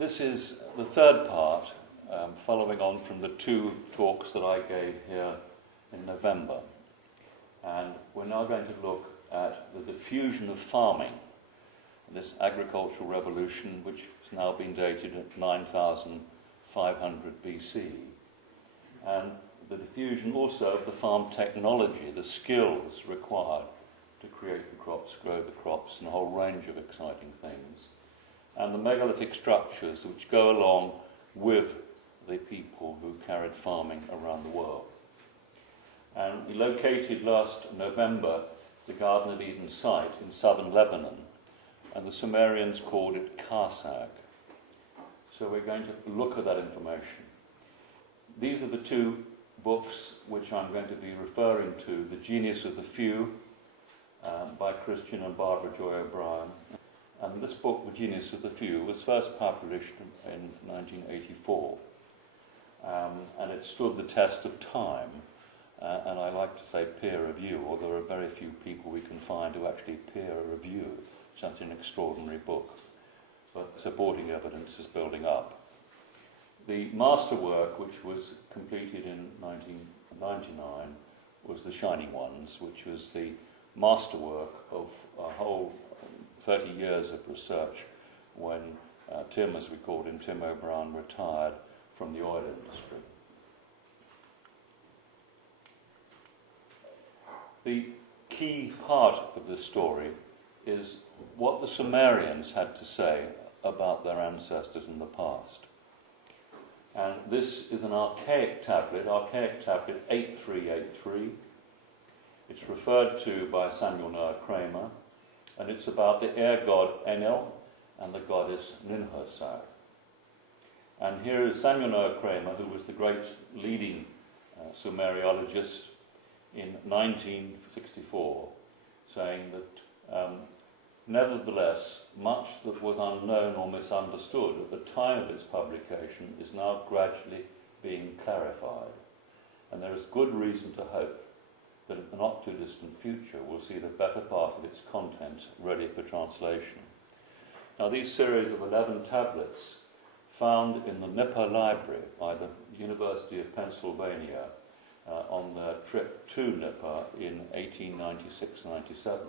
This is the third part, following on from the two talks that I gave here in November. And we're now going to look at the diffusion of farming, this agricultural revolution which has now been dated at 9,500 BC. And the diffusion also of the farm technology, the skills required to create the crops, grow the crops, and a whole range of exciting things. And the megalithic structures which go along with the people who carried farming around the world. And we located last November the Garden of Eden site in southern Lebanon, and the Sumerians called it Karsag. So we're going to look at that information. These are the two books which I'm going to be referring to: The Genius of the Few by Christian and Barbara Joy O'Brien. And this book, The Genius of the Few, was first published in 1984. And it stood the test of time. And I like to say peer review, although there are very few people we can find who actually peer review such an extraordinary book. But supporting evidence is building up. The masterwork, which was completed in 1999, was The Shining Ones, which was the masterwork of a whole 30 years of research when Tim, as we called him, Tim O'Brien, retired from the oil industry. The key part of this story is what the Sumerians had to say about their ancestors in the past. And this is an archaic tablet 8383. It's referred to by Samuel Noah Kramer, and it's about the air god Enel and the goddess Ninhursag. And here is Samuel Noah Kramer, who was the great leading Sumeriologist in 1964, saying that nevertheless, much that was unknown or misunderstood at the time of its publication is now gradually being clarified. And there is good reason to hope that in the not too distant future we'll see the better part of its content ready for translation. Now, these series of 11 tablets, found in the Nippur Library by the University of Pennsylvania on their trip to Nippur in 1896-97,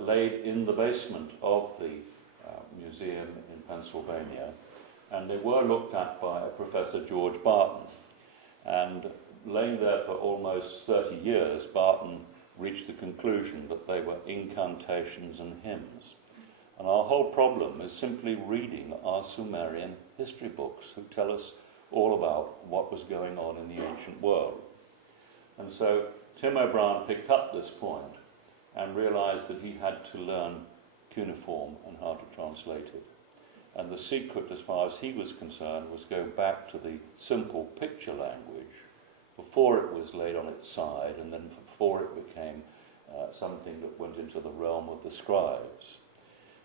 laid in the basement of the museum in Pennsylvania, and they were looked at by Professor George Barton. And laying there for almost 30 years, Barton reached the conclusion that they were incantations and hymns. And our whole problem is simply reading our Sumerian history books, who tell us all about what was going on in the ancient world. And so Tim O'Brien picked up this point and realized that he had to learn cuneiform and how to translate it. And the secret, as far as he was concerned, was go back to the simple picture language before it was laid on its side, and then before it became something that went into the realm of the scribes.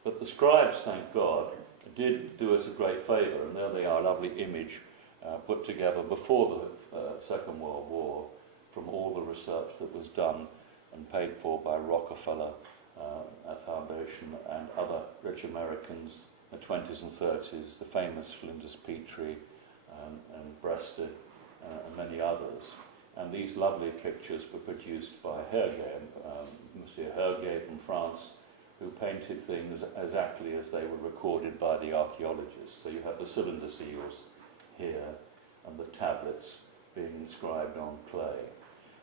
But the scribes, thank God, did do us a great favour, and there they are, a lovely image put together before the Second World War from all the research that was done and paid for by Rockefeller Foundation and other rich Americans in the 20s and 30s, the famous Flinders Petrie and Breasted and many others. And these lovely pictures were produced by Hergé, Monsieur Hergé from France, who painted things exactly as they were recorded by the archaeologists. So you have the cylinder seals here and the tablets being inscribed on clay.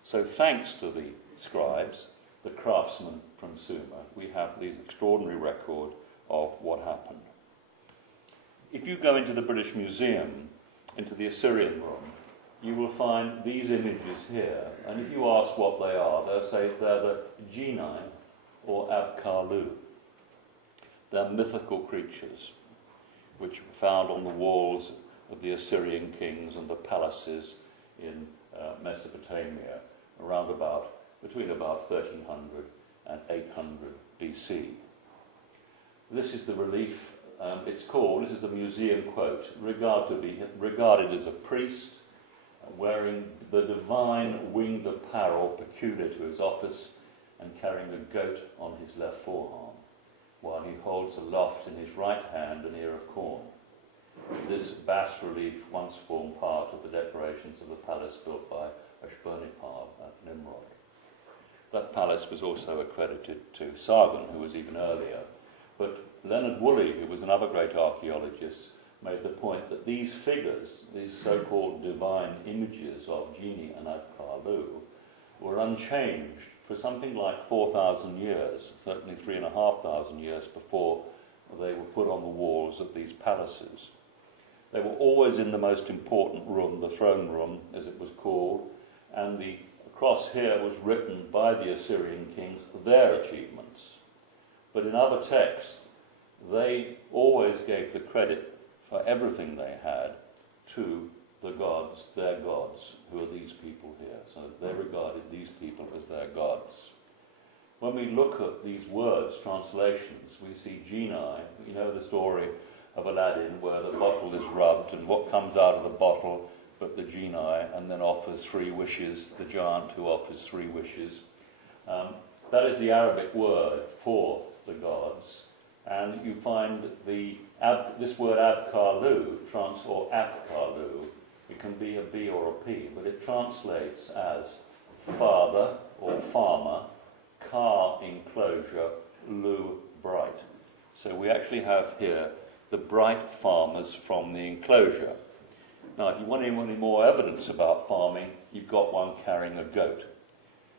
So thanks to the scribes, the craftsmen from Sumer, we have this extraordinary record of what happened. If you go into the British Museum, into the Assyrian room, you will find these images here, and if you ask what they are, they'll say they're the Genii or Abkalu. They're mythical creatures which were found on the walls of the Assyrian kings and the palaces in Mesopotamia between about 1300 and 800 BC. This is the relief. This is a museum quote, regarded as a priest wearing the divine winged apparel peculiar to his office and carrying a goat on his left forearm, while he holds aloft in his right hand an ear of corn. This bas-relief once formed part of the decorations of the palace built by Ashburnipal at Nimrod. That palace was also accredited to Sargon, who was even earlier. But Leonard Woolley, who was another great archaeologist, made the point that these figures, these so-called divine images of Genie and Ab-Karlu, were unchanged for something like 4,000 years, certainly 3,500 years before they were put on the walls of these palaces. They were always in the most important room, the throne room, as it was called, and the cross here was written by the Assyrian kings their achievements. But in other texts, they always gave the credit for everything they had to the gods, their gods, who are these people here. So they regarded these people as their gods. When we look at these words, translations, we see genii. You know the story of Aladdin where the bottle is rubbed and what comes out of the bottle but the genii, and then offers 3 wishes, the giant who offers 3 wishes. That is the Arabic word for the gods. And you find this word Ab-Karlu, or Ab-Karlu, it can be a B or a P, but it translates as father or farmer, Kar enclosure, Lu bright. So we actually have here the bright farmers from the enclosure. Now, if you want any more evidence about farming, you've got one carrying a goat.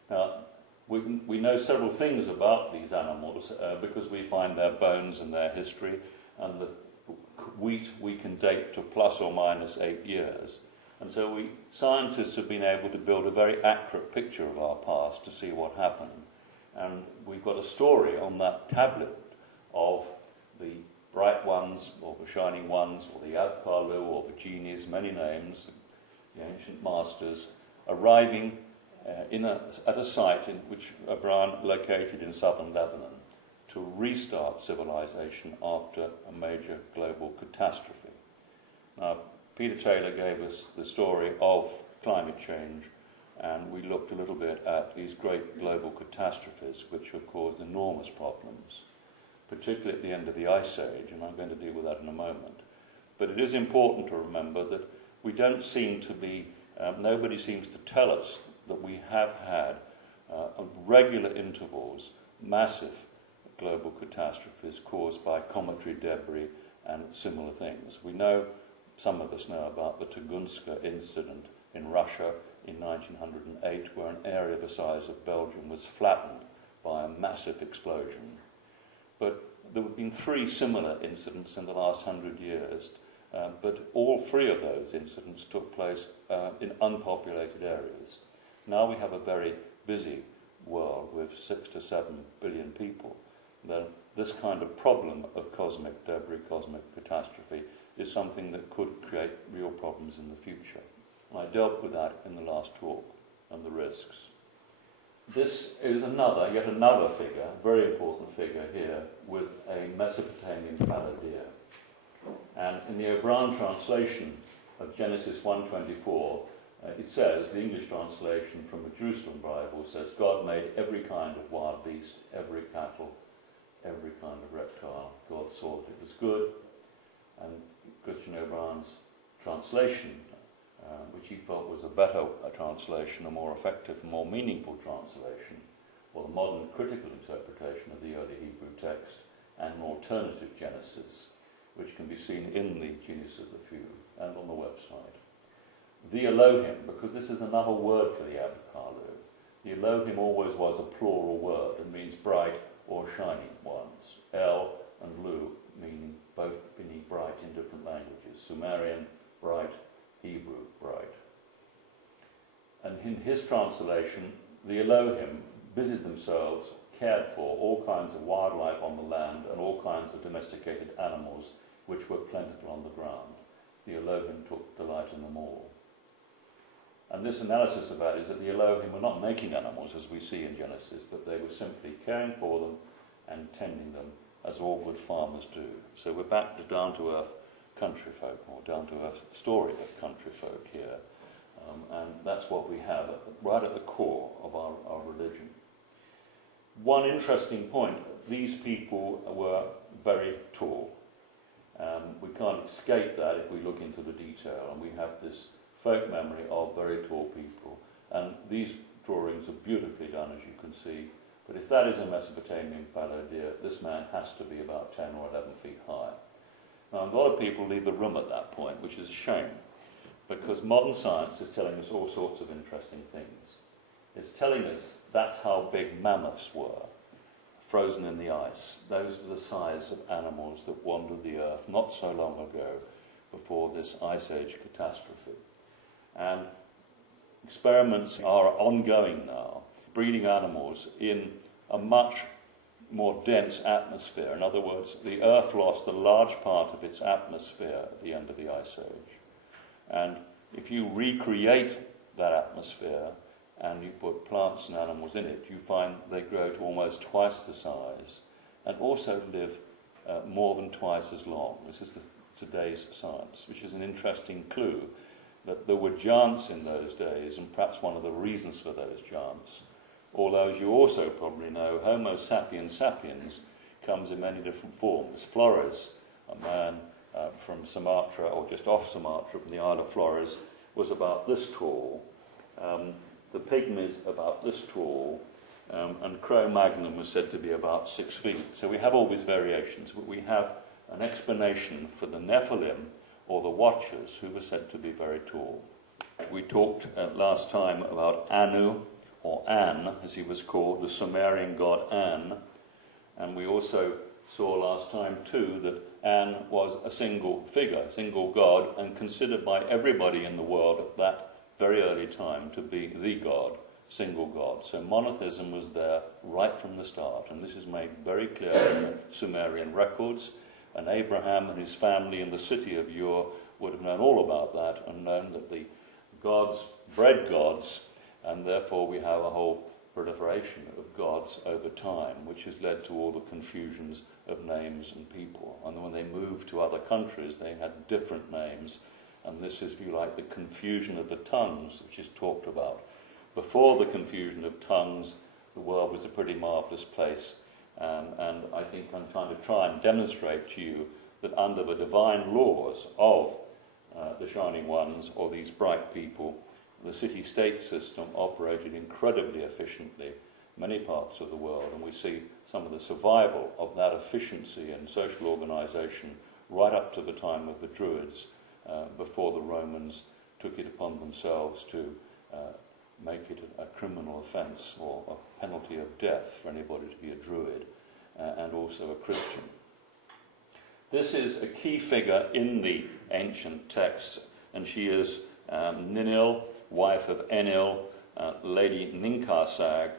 Now, we know several things about these animals because we find their bones and their history, and the wheat we can date to plus or minus 8 years. And so scientists have been able to build a very accurate picture of our past to see what happened. And we've got a story on that tablet of the bright ones, or the shining ones, or the Ab-Karlu, or the genies, many names, the ancient masters, arriving at a site in which Abran located in southern Lebanon to restart civilization after a major global catastrophe. Now, Peter Taylor gave us the story of climate change, and we looked a little bit at these great global catastrophes which have caused enormous problems, particularly at the end of the Ice Age, and I'm going to deal with that in a moment. But it is important to remember that we don't seem to be, nobody seems to tell us that we have had at regular intervals massive global catastrophes caused by cometary debris and similar things. We know, some of us know about the Tunguska incident in Russia in 1908, where an area the size of Belgium was flattened by a massive explosion. But there have been 3 similar incidents in the last 100 years, but all 3 of those incidents took place in unpopulated areas. Now we have a very busy world with 6 to 7 billion people. Then this kind of problem of cosmic debris, cosmic catastrophe, is something that could create real problems in the future. And I dealt with that in the last talk, and the risks. This is yet another figure, very important figure here, with a Mesopotamian balladeer. And in the O'Brien translation of Genesis 1:24, it says, the English translation from the Jerusalem Bible says, God made every kind of wild beast, every cattle, every kind of reptile. God saw that it was good. And Christian O'Brien's translation, which he felt was a better translation, a more effective, more meaningful translation, or the modern critical interpretation of the early Hebrew text, and an alternative Genesis, which can be seen in the Genius of the Few and on the website. The Elohim, because this is another word for the Ab-Karlu. The Elohim always was a plural word and means bright or shining ones. El and Lu meaning both meaning bright in different languages. Sumerian, bright, Hebrew, bright. And in his translation, the Elohim busied themselves, cared for all kinds of wildlife on the land and all kinds of domesticated animals which were plentiful on the ground. The Elohim took delight in them all. And this analysis of that is that the Elohim were not making animals as we see in Genesis, but they were simply caring for them and tending them as all good farmers do. So we're back to down-to-earth country folk, or down-to-earth story of country folk here. And that's what we have right at the core of our religion. One interesting point, these people were very tall. We can't escape that if we look into the detail, and we have this folk memory of very tall people. And these drawings are beautifully done, as you can see. But if that is a Mesopotamian palladia, this man has to be about 10 or 11 feet high. Now, a lot of people leave the room at that point, which is a shame, because modern science is telling us all sorts of interesting things. It's telling us that's how big mammoths were, frozen in the ice. Those are the size of animals that wandered the earth not so long ago, before this Ice Age catastrophe. And experiments are ongoing now, breeding animals in a much more dense atmosphere. In other words, the Earth lost a large part of its atmosphere at the end of the Ice Age. And if you recreate that atmosphere and you put plants and animals in it, you find they grow to almost twice the size and also live more than twice as long. This is today's science, which is an interesting clue that there were giants in those days, and perhaps one of the reasons for those giants. Although, as you also probably know, Homo sapiens sapiens comes in many different forms. Flores, a man from Sumatra, or just off Sumatra, from the Isle of Flores, was about this tall. The pygmies about this tall, and Cro-Magnon was said to be about 6 feet. So we have all these variations, but we have an explanation for the Nephilim, or the Watchers, who were said to be very tall. We talked last time about Anu, or An, as he was called, the Sumerian god An, and we also saw last time too that An was a single figure, a single god, and considered by everybody in the world at that very early time to be the god, single god. So monotheism was there right from the start, and this is made very clear in the Sumerian records, and Abraham and his family in the city of Ur would have known all about that and known that the gods bred gods, and therefore we have a whole proliferation of gods over time, which has led to all the confusions of names and people. And when they moved to other countries, they had different names, and this is, if you like, the confusion of the tongues, which is talked about. Before the confusion of tongues, the world was a pretty marvellous place, and I think I'm trying to try and demonstrate to you that under the divine laws of the Shining Ones, or these bright people, the city-state system operated incredibly efficiently in many parts of the world, and we see some of the survival of that efficiency and social organisation right up to the time of the Druids, before the Romans took it upon themselves to make it a criminal offence or a penalty of death for anybody to be a Druid and also a Christian. This is a key figure in the ancient texts, and she is Ninil, wife of Enil, Lady Ninkarsag,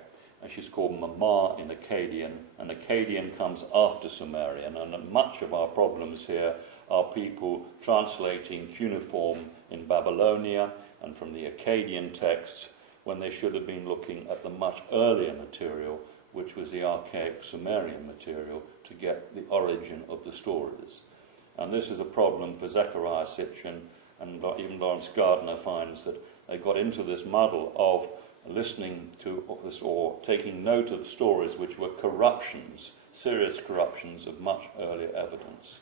and she's called Mama in Akkadian, and Akkadian comes after Sumerian, and much of our problems here are people translating cuneiform in Babylonia and from the Akkadian texts when they should have been looking at the much earlier material, which was the archaic Sumerian material, to get the origin of the stories. And this is a problem for Zechariah Sitchin, and even Lawrence Gardner finds that they got into this muddle of listening to this or taking note of stories which were corruptions, serious corruptions of much earlier evidence.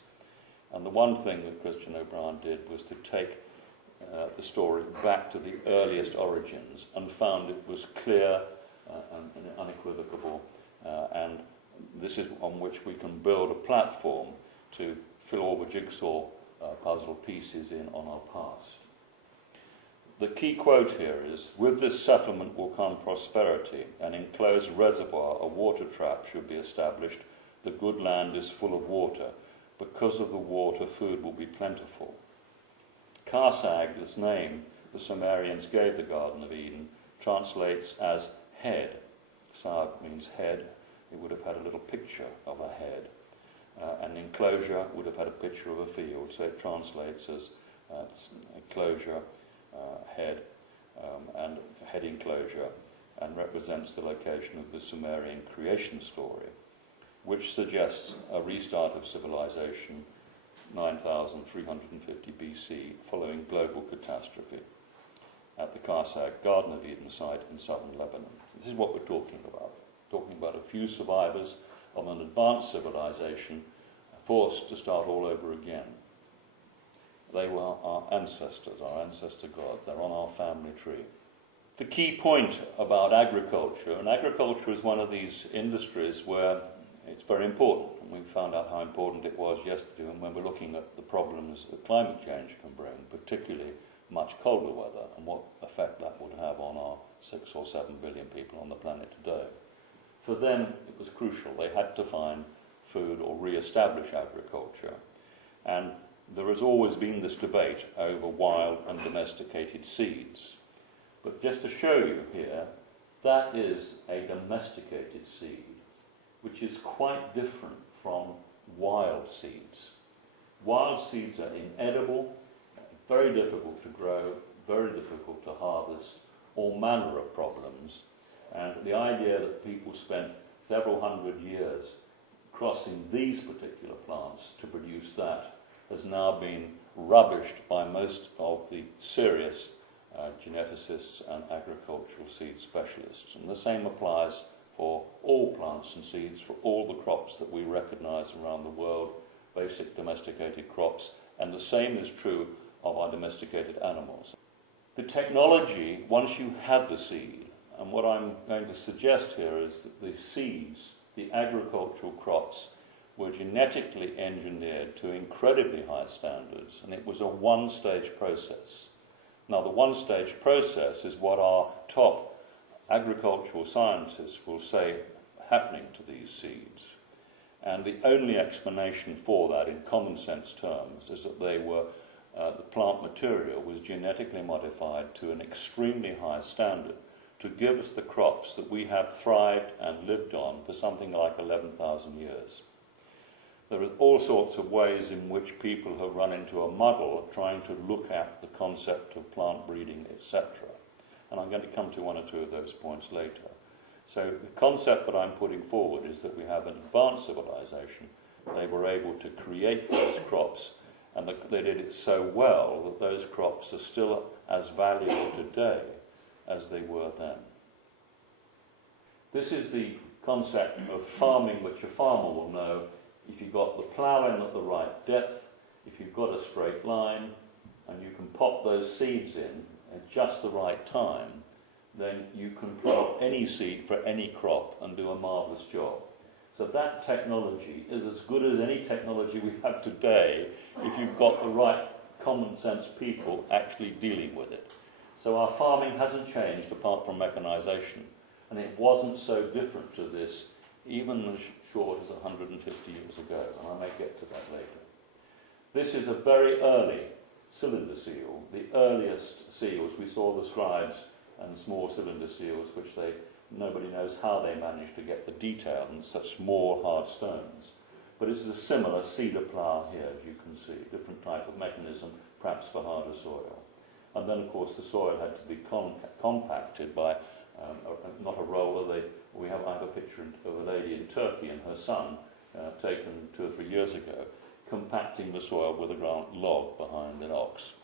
And the one thing that Christian O'Brien did was to take the story back to the earliest origins and found it was clear and unequivocal, and this is on which we can build a platform to fill all the jigsaw puzzle pieces in on our past. The key quote here is, "With this settlement will come prosperity. An enclosed reservoir, a water trap, should be established. The good land is full of water. Because of the water, food will be plentiful." Karsag, this name the Sumerians gave the Garden of Eden, translates as head. Sag means head. It would have had a little picture of a head. An enclosure would have had a picture of a field, so it translates as enclosure, head, and head enclosure, and represents the location of the Sumerian creation story, which suggests a restart of civilization 9,350 BC, following global catastrophe at the Karsag Garden of Eden site in southern Lebanon. This is what we're talking about a few survivors of an advanced civilization forced to start all over again. They were our ancestors, our ancestor gods. They're on our family tree. The key point about agriculture, and agriculture is one of these industries where it's very important, and we found out how important it was yesterday when we're looking at the problems that climate change can bring, particularly much colder weather, and what effect that would have on our 6 or 7 billion people on the planet today. For them, it was crucial. They had to find food or re-establish agriculture. And there has always been this debate over wild and domesticated seeds. But just to show you here, that is a domesticated seed, which is quite different from wild seeds. Wild seeds are inedible, very difficult to grow, very difficult to harvest, all manner of problems. And the idea that people spent several hundred years crossing these particular plants to produce that has now been rubbished by most of the serious geneticists and agricultural seed specialists. And the same applies for all plants and seeds, for all the crops that we recognise around the world, basic domesticated crops, and the same is true of our domesticated animals. The technology, once you had the seed, and what I'm going to suggest here is that the seeds, the agricultural crops, were genetically engineered to incredibly high standards, and it was a one-stage process. Now, the one-stage process is what our top agricultural scientists will say happening to these seeds. And the only explanation for that in common sense terms is that they were, the plant material was genetically modified to an extremely high standard to give us the crops that we have thrived and lived on for something like 11,000 years. There are all sorts of ways in which people have run into a muddle trying to look at the concept of plant breeding, etc. And I'm going to come to one or two of those points later. So the concept that I'm putting forward is that we have an advanced civilization. They were able to create those crops, and they did it so well that those crops are still as valuable today as they were then. This is the concept of farming, which a farmer will know. If you've got the plough in at the right depth, if you've got a straight line, and you can pop those seeds in at just the right time, then you can plant any seed for any crop and do a marvellous job. So that technology is as good as any technology we have today if you've got the right common sense people actually dealing with it. So our farming hasn't changed apart from mechanisation, and it wasn't so different to this even as short as 150 years ago, and I may get to that later. This is a very early cylinder seal, the earliest seals. We saw the scribes and small cylinder seals, which nobody knows how they managed to get the detail in such small hard stones. But this is a similar cedar plough here, as you can see, different type of mechanism, perhaps for harder soil. And then, of course, the soil had to be compacted by not a roller. I have a picture of a lady in Turkey and her son, taken 2 or 3 years ago, compacting the soil with a granite log behind an ox.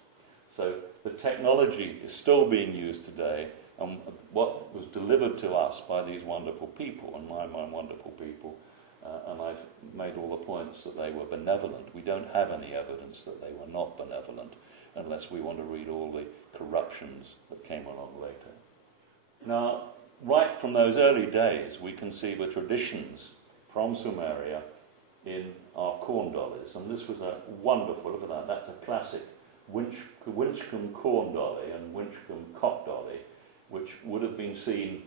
So the technology is still being used today, and what was delivered to us by these wonderful people, and my wonderful people, and I've made all the points that they were benevolent. We don't have any evidence that they were not benevolent, unless we want to read all the corruptions that came along later. Now, right from those early days, we can see the traditions from Sumeria in our corn dollies. And this was a wonderful, look at that, that's a classic Winchcombe corn dolly and Winchcombe cock dolly, which would have been seen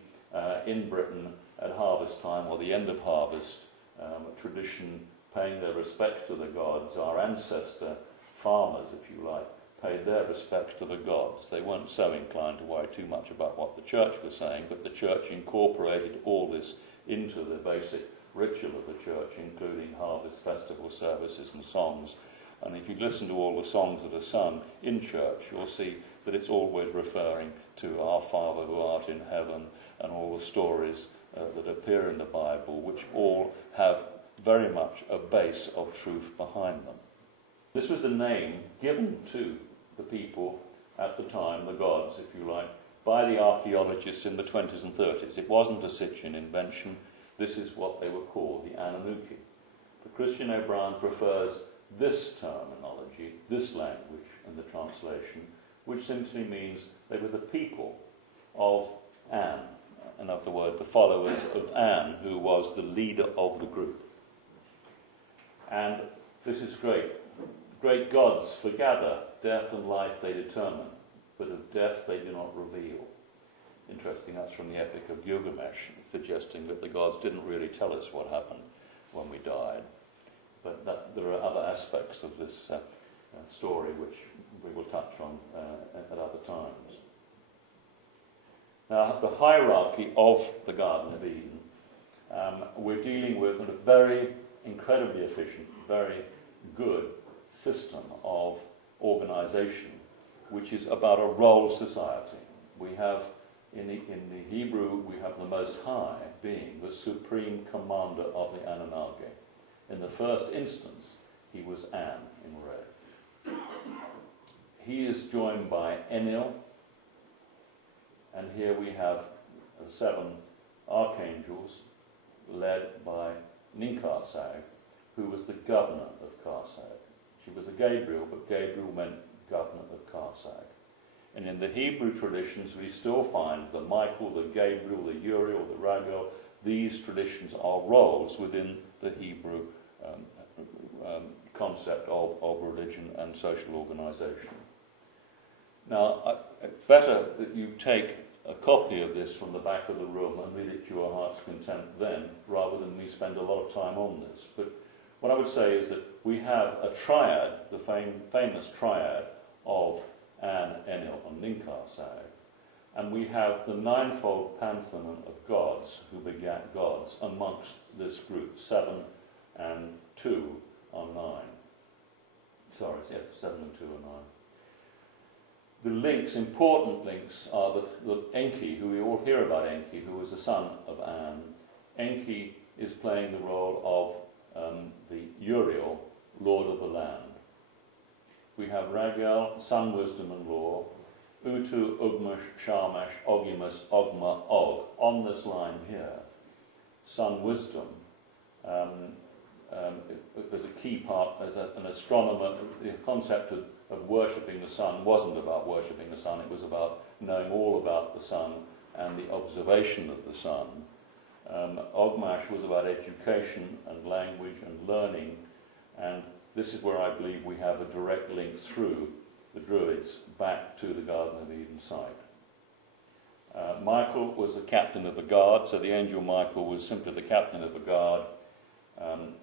in Britain at harvest time or the end of harvest, a tradition paying their respects to the gods. Our ancestor farmers, if you like, paid their respects to the gods. They weren't so inclined to worry too much about what the church was saying, but the church incorporated all this into the basic ritual of the church, including harvest festival services and songs. And if you listen to all the songs that are sung in church, you'll see that it's always referring to our Father who art in heaven and all the stories that appear in the Bible, which all have very much a base of truth behind them. This was a name given to the people at the time, the gods, if you like, by the archaeologists in the 20s and 30s. It wasn't a Sitchin invention. This is what they were called, the Anunnaki. But Christian O'Brien prefers this terminology, this language in the translation, which simply means they were the people of Anne. In other words, the followers of Anne, who was the leader of the group. And this is great. Great gods foregather, death and life they determine, but of death they do not reveal. Interesting, that's from the Epic of Gilgamesh, suggesting that the gods didn't really tell us what happened when we died. But there are other aspects of this story which we will touch on at other times. Now, the hierarchy of the Garden of Eden, we're dealing with a very incredibly efficient, very good system of organisation, which is about a role society. We have, in the Hebrew, we have the Most High being the supreme commander of the Anunnaki. In the first instance, he was An in red. He is joined by Enil, and here we have the 7 archangels led by Ninkarsag, who was the governor of Karsag. She was a Gabriel, but Gabriel meant governor of Karsag. And in the Hebrew traditions, we still find the Michael, the Gabriel, the Uriel, the Raguel. These traditions are roles within the Hebrew concept of religion and social organisation. Now, better that you take a copy of this from the back of the room and read it to your heart's content then, rather than me spend a lot of time on this. But what I would say is that we have a triad, the famous triad of An, Enil and Ninkarsag, and we have the ninefold pantheon of gods who begat gods amongst this group. 7 and 2 are 9. Sorry, yes, 7 and 2 are 9. The links, important links, are the Enki, who we all hear about Enki, who was the son of An. Enki is playing the role of the Uriel, lord of the land. We have Raguel, sun, wisdom and law, Utu, Ugmush, Shamash, Ogimus, Ogma, Og. On this line here, sun, wisdom, there's a key part, as an astronomer, the concept of worshipping the sun wasn't about worshipping the sun, it was about knowing all about the sun and the observation of the sun. Ogmash was about education and language and learning, and this is where I believe we have a direct link through the Druids back to the Garden of Eden site. Michael was the captain of the guard, so the angel Michael was simply the captain of the guard.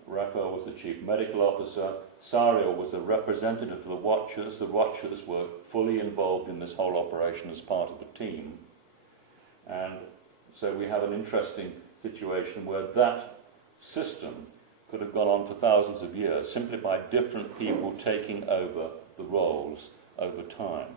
Raphael was the chief medical officer. Sariel was the representative of the Watchers. The Watchers were fully involved in this whole operation as part of the team. And so we have an interesting situation where that system could have gone on for thousands of years simply by different people taking over the roles over time.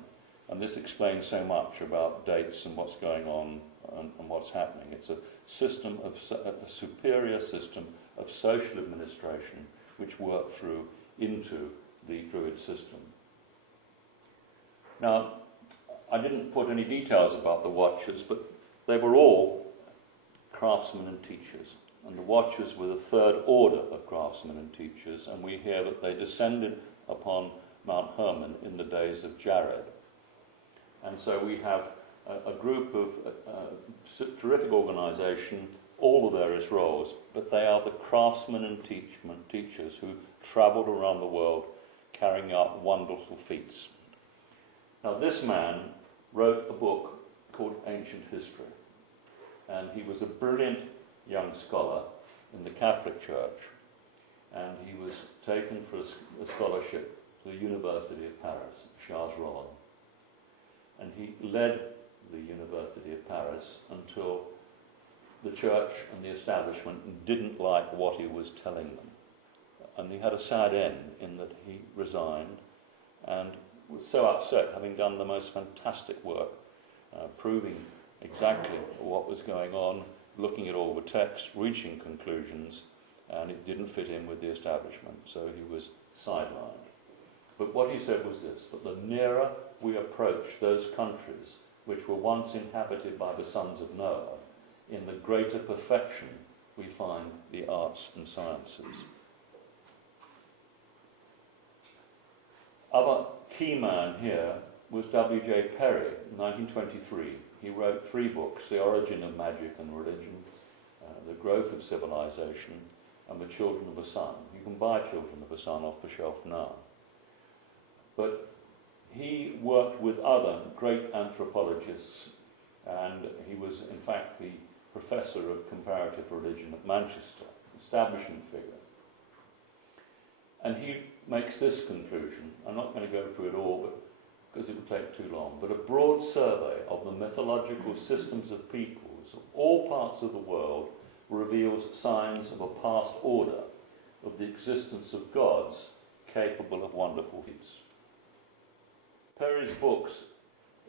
And this explains so much about dates and what's going on and what's happening. It's a system of a superior system of social administration which worked through into the Druid system. Now, I didn't put any details about the Watchers, but they were all craftsmen and teachers. And the Watchers were the third order of craftsmen and teachers, and we hear that they descended upon Mount Hermon in the days of Jared. And so we have a group of terrific organisation, all the various roles, but they are the craftsmen and teachers who travelled around the world carrying out wonderful feats. Now this man wrote a book called Ancient History, and he was a brilliant young scholar in the Catholic Church, and he was taken for a scholarship to the University of Paris, Charles Rollin. And he led the University of Paris until the church and the establishment didn't like what he was telling them. And he had a sad end in that he resigned and was so upset, having done the most fantastic work, proving exactly what was going on, looking at all the texts, reaching conclusions, and it didn't fit in with the establishment, so he was sidelined. But what he said was this, that the nearer we approach those countries which were once inhabited by the sons of Noah, in the greater perfection we find the arts and sciences. Other key man here was W.J. Perry, in 1923. He wrote 3 books, The Origin of Magic and Religion, The Growth of Civilization, and The Children of the Sun. You can buy Children of the Sun off the shelf now. But he worked with other great anthropologists, and he was, in fact, the professor of comparative religion at Manchester, establishment figure. And he makes this conclusion. I'm not going to go through it all, because it would take too long, but a broad survey of the mythological systems of peoples of all parts of the world reveals signs of a past order, of the existence of gods capable of wonderful feats. Perry's books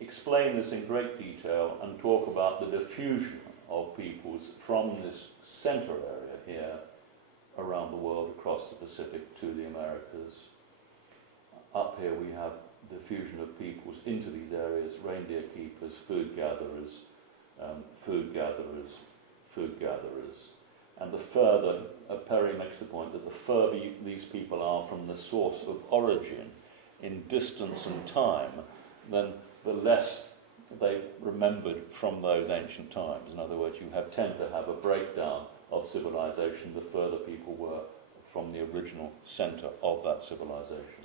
explain this in great detail and talk about the diffusion of peoples from this centre area here around the world, across the Pacific to the Americas. Up here we have diffusion of peoples into these areas: reindeer keepers, food gatherers, food gatherers, food gatherers. And the further, Perry makes the point that the further these people are from the source of origin in distance and time, then the less they remembered from those ancient times. In other words, you tend to have a breakdown of civilization the further people were from the original centre of that civilization.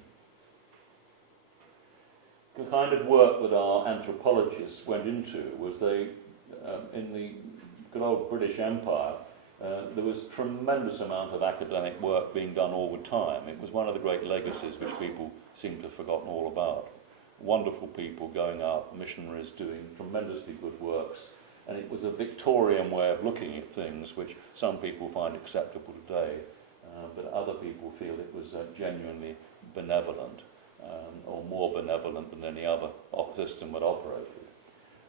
The kind of work that our anthropologists went into was in the good old British Empire, there was a tremendous amount of academic work being done all the time. It was one of the great legacies which people seem to have forgotten all about. Wonderful people going out, missionaries doing tremendously good works, and it was a Victorian way of looking at things which some people find acceptable today, but other people feel it was genuinely benevolent, or more benevolent than any other system that operated.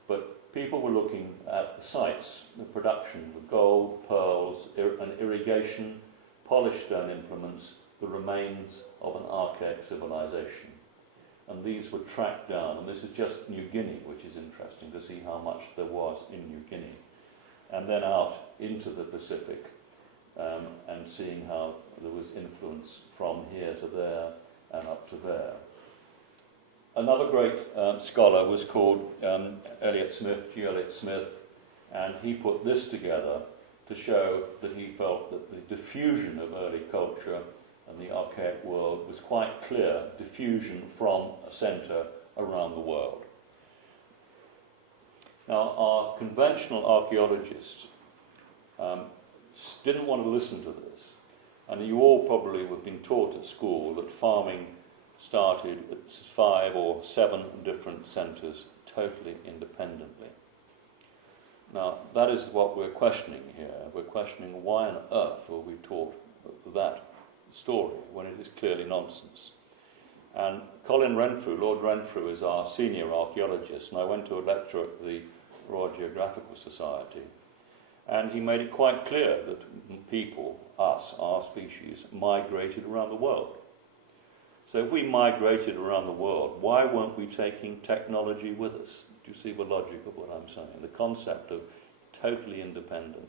But people were looking at the sites, the production of gold, pearls, and irrigation, polished stone implements, the remains of an archaic civilization. And these were tracked down, and this is just New Guinea, which is interesting to see how much there was in New Guinea. And then out into the Pacific, and seeing how there was influence from here to there and up to there. Another great scholar was called G. Elliot Smith, and he put this together to show that he felt that the diffusion of early culture and the archaic world was quite clear, diffusion from a centre around the world. Now, our conventional archaeologists didn't want to listen to this, and you all probably have been taught at school that farming started at 5 or 7 different centres, totally independently. Now, that is what we're questioning here. We're questioning why on earth were we taught that story when it is clearly nonsense. And Colin Renfrew, Lord Renfrew, is our senior archaeologist, and I went to a lecture at the Royal Geographical Society, and he made it quite clear that people, us, our species, migrated around the world. So if we migrated around the world, why weren't we taking technology with us? Do you see the logic of what I'm saying? The concept of totally independent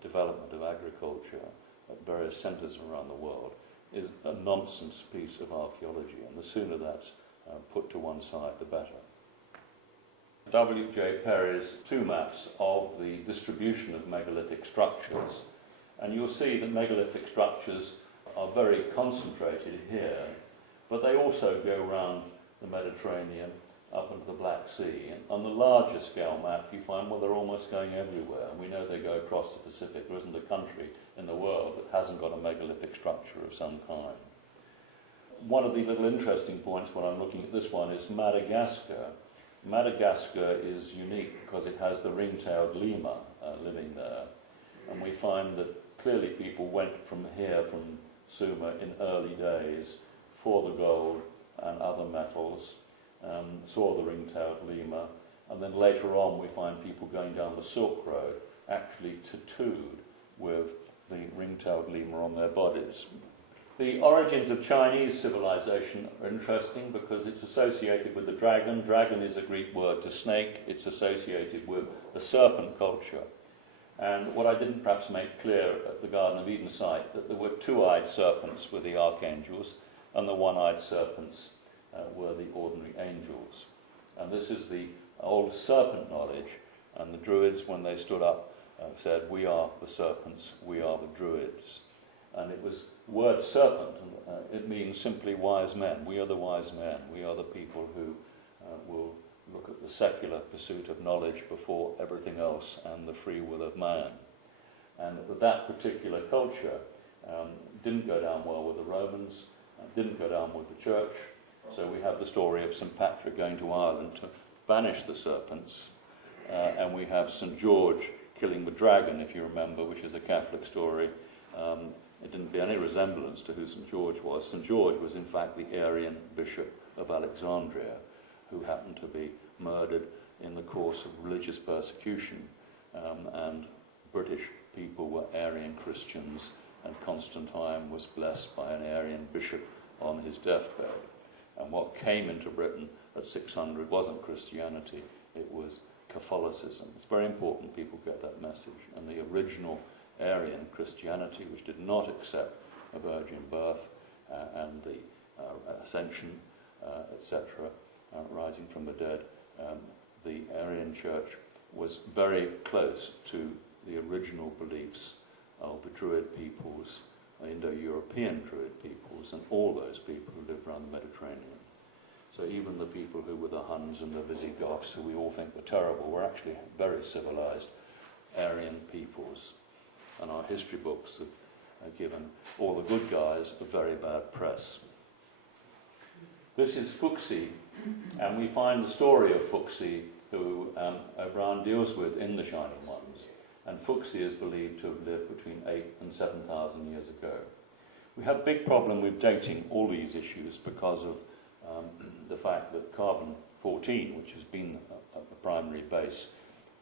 development of agriculture at various centres around the world is a nonsense piece of archaeology, and the sooner that's put to one side, the better. W.J. Perry's 2 maps of the distribution of megalithic structures, and you'll see that megalithic structures are very concentrated here, but they also go around the Mediterranean up into the Black Sea. And on the larger scale map, you find, well, they're almost going everywhere. And we know they go across the Pacific. There isn't a country in the world that hasn't got a megalithic structure of some kind. One of the little interesting points when I'm looking at this one is Madagascar. Madagascar is unique because it has the ring-tailed lemur living there. And we find that clearly people went from here, from Sumer, in early days for the gold and other metals, saw the ring-tailed lemur, and then later on we find people going down the Silk Road actually tattooed with the ring-tailed lemur on their bodies. The origins of Chinese civilization are interesting because it's associated with the dragon. Dragon is a Greek word to snake. It's associated with the serpent culture. And what I didn't perhaps make clear at the Garden of Eden site, that there were 2-eyed serpents with the archangels and the 1-eyed serpents were the ordinary angels. And this is the old serpent knowledge, and the Druids, when they stood up, said, "We are the serpents, we are the Druids." And it was the word serpent, and it means simply wise men. We are the wise men. We are the people who will look at the secular pursuit of knowledge before everything else and the free will of man. And that particular culture didn't go down well with the Romans, didn't go down with the church. So we have the story of St. Patrick going to Ireland to banish the serpents, and we have St. George killing the dragon, if you remember, which is a Catholic story. It didn't bear any resemblance to who St. George was. St. George was in fact the Arian bishop of Alexandria, who happened to be murdered in the course of religious persecution, and British people were Arian Christians, and Constantine was blessed by an Arian bishop on his deathbed. And what came into Britain at 600 wasn't Christianity, it was Catholicism. It's very important people get that message. And the original Arian Christianity, which did not accept a virgin birth and the ascension, etc., rising from the dead, the Arian church was very close to the original beliefs of the Druid peoples, Indo-European Druid peoples, and all those people who lived around the Mediterranean. So even the people who were the Huns and the Visigoths, who we all think were terrible, were actually very civilized Aryan peoples. And our history books have given all the good guys a very bad press. This is Fuxi, and we find the story of Fuxi, who O'Brien deals with in The Shining Ones. And Fuxi is believed to have lived between 8,000 and 7,000 years ago. We have a big problem with dating all these issues because of the fact that carbon-14, which has been a primary base,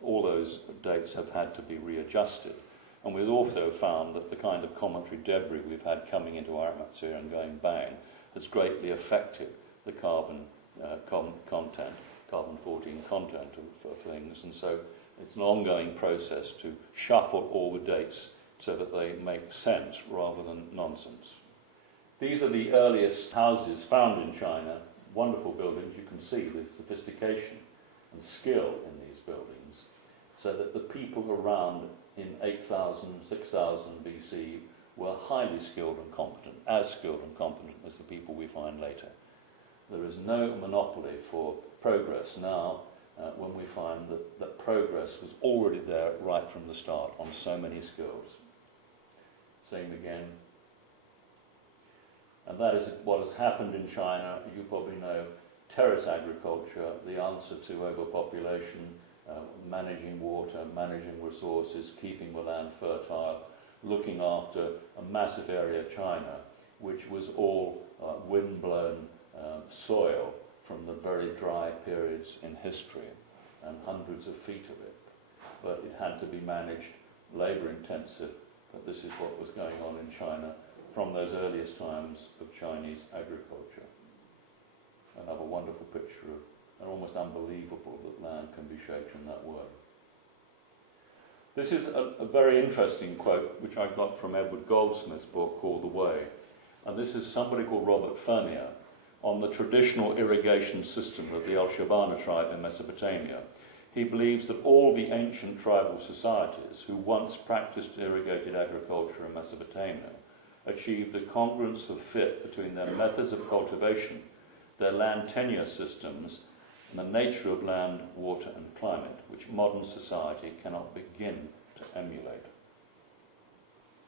all those dates have had to be readjusted. And we've also found that the kind of cometary debris we've had coming into our atmosphere and going bang has greatly affected the carbon content, carbon-14 content of things. And so it's an ongoing process to shuffle all the dates so that they make sense rather than nonsense. These are the earliest houses found in China. Wonderful buildings. You can see the sophistication and skill in these buildings, so that the people around in 8,000, 6,000 BC were highly skilled and competent, as skilled and competent as the people we find later. There is no monopoly for progress now, when we find that progress was already there right from the start on so many skills. Same again. And that is what has happened in China. You probably know terrace agriculture, the answer to overpopulation, managing water, managing resources, keeping the land fertile, looking after a massive area of China, which was all wind-blown soil from the very dry periods in history, and hundreds of feet of it. But it had to be managed, labour-intensive, but this is what was going on in China from those earliest times of Chinese agriculture. Another wonderful picture of, and almost unbelievable that land can be shaped in that way. This is a very interesting quote, which I got from Edward Goldsmith's book called The Way. And this is somebody called Robert Fernier on the traditional irrigation system of the El Shabana tribe in Mesopotamia. He believes that all the ancient tribal societies who once practiced irrigated agriculture in Mesopotamia achieved a congruence of fit between their methods of cultivation, their land tenure systems, and the nature of land, water and climate, which modern society cannot begin to emulate.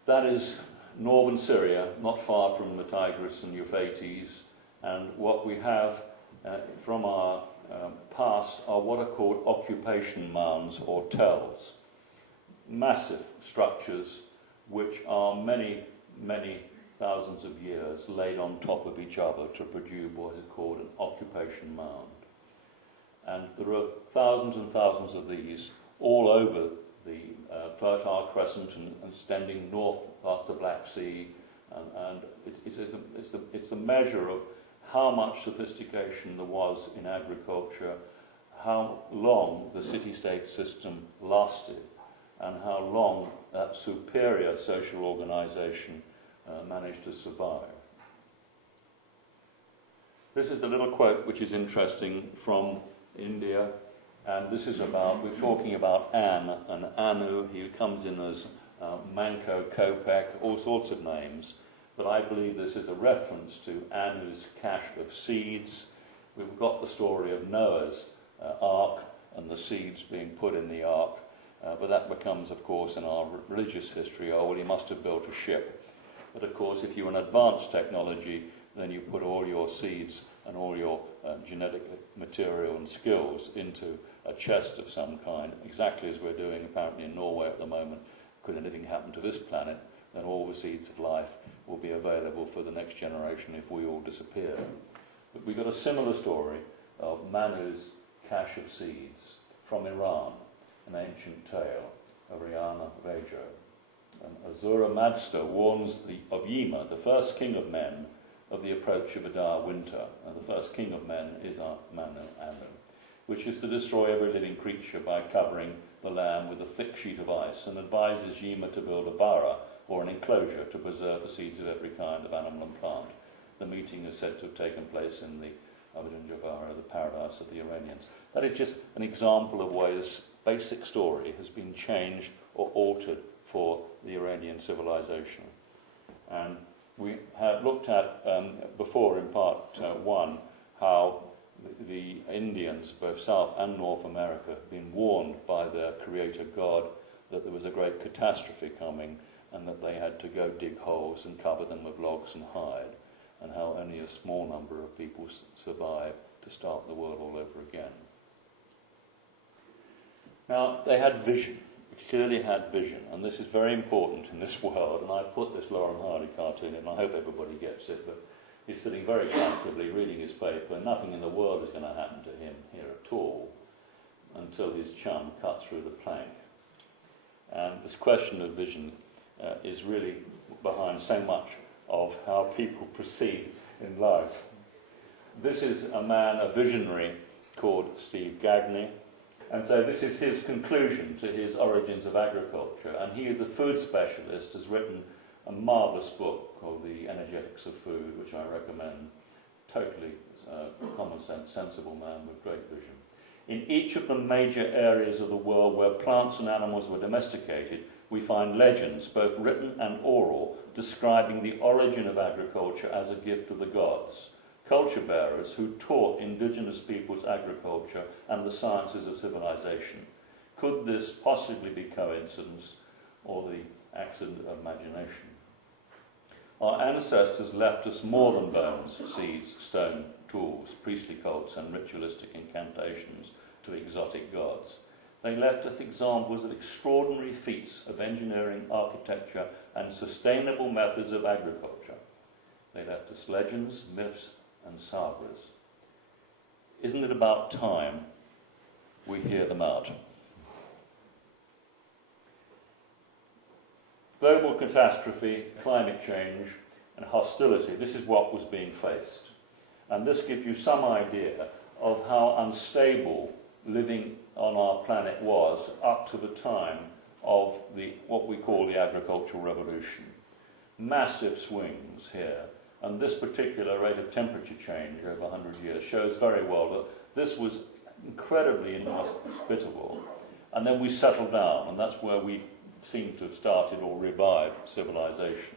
That is northern Syria, not far from the Tigris and Euphrates, and what we have from our past are what are called occupation mounds or tells. Massive structures which are many thousands of years laid on top of each other to produce what is called an occupation mound. And there are thousands and thousands of these all over the Fertile Crescent and extending north past the Black Sea, and it's a measure of how much sophistication there was in agriculture, how long the city-state system lasted, and how long that superior social organisation managed to survive. This is a little quote which is interesting from India, and this is about, we're talking about An and Anu. He comes in as Manco, Kopek, all sorts of names, but I believe this is a reference to Anu's cache of seeds. We've got the story of Noah's ark and the seeds being put in the ark, but that becomes, of course, in our religious history, oh, well, he must have built a ship. But, of course, if you're an advanced technology, then you put all your seeds and all your genetic material and skills into a chest of some kind, exactly as we're doing apparently in Norway at the moment. Could anything happen to this planet, then all the seeds of life will be available for the next generation if we all disappear. But we've got a similar story of Manu's cache of seeds from Iran, an ancient tale of Riana Vejo. And Azura Mazda warns of Yima, the first king of men, of the approach of Adar winter. And the first king of men is Manu, Anu, which is to destroy every living creature by covering the land with a thick sheet of ice, and advises Yima to build a vara, or an enclosure, to preserve the seeds of every kind of animal and plant. The meeting is said to have taken place in the Avanjavara, the paradise of the Iranians. That is just an example of where this basic story has been changed or altered for the Iranian civilization. And we have looked at before in part one how the Indians, both South and North America, have been warned by their creator God that there was a great catastrophe coming and that they had to go dig holes and cover them with logs and hide, and how only a small number of people survived to start the world all over again. Now, they had vision. Clearly had vision, and this is very important in this world, and I put this Lauren Hardy cartoon in, and I hope everybody gets it, but he's sitting very comfortably reading his paper, and nothing in the world is going to happen to him here at all until his chum cuts through the plank. And this question of vision is really behind so much of how people proceed in life. This is a man, a visionary, called Steve Gagne. And so this is his conclusion to his Origins of Agriculture. And he is a food specialist, has written a marvellous book called The Energetics of Food, which I recommend. Totally common sense, sensible man with great vision. In each of the major areas of the world where plants and animals were domesticated, we find legends, both written and oral, describing the origin of agriculture as a gift of the gods. Culture bearers who taught indigenous peoples agriculture and the sciences of civilization. Could this possibly be coincidence or the accident of imagination? Our ancestors left us more than bones, seeds, stone, tools, priestly cults and ritualistic incantations to exotic gods. They left us examples of extraordinary feats of engineering, architecture and sustainable methods of agriculture. They left us legends, myths and sagas. Isn't it about time we hear them out? Global catastrophe, climate change, and hostility, this is what was being faced. And this gives you some idea of how unstable living on our planet was up to the time of what we call the agricultural revolution. Massive swings here. And this particular rate of temperature change over 100 years shows very well that this was incredibly inhospitable. And then we settled down, and that's where we seem to have started or revived civilization.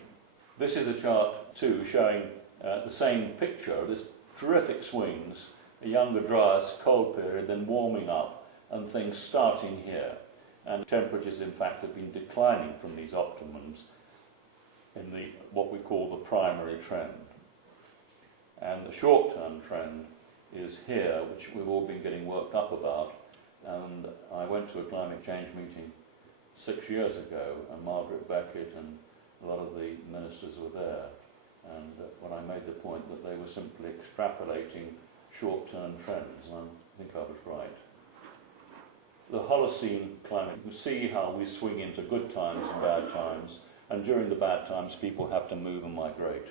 This is a chart, too, showing the same picture, this terrific swings, a younger Dryas cold period, then warming up, and things starting here. And temperatures, in fact, have been declining from these optimums in what we call the primary trend. And the short-term trend is here, which we've all been getting worked up about. And I went to a climate change meeting 6 years ago, and Margaret Beckett and a lot of the ministers were there. And when I made the point that they were simply extrapolating short-term trends, and I think I was right. The Holocene climate, you can see how we swing into good times and bad times, and during the bad times people have to move and migrate.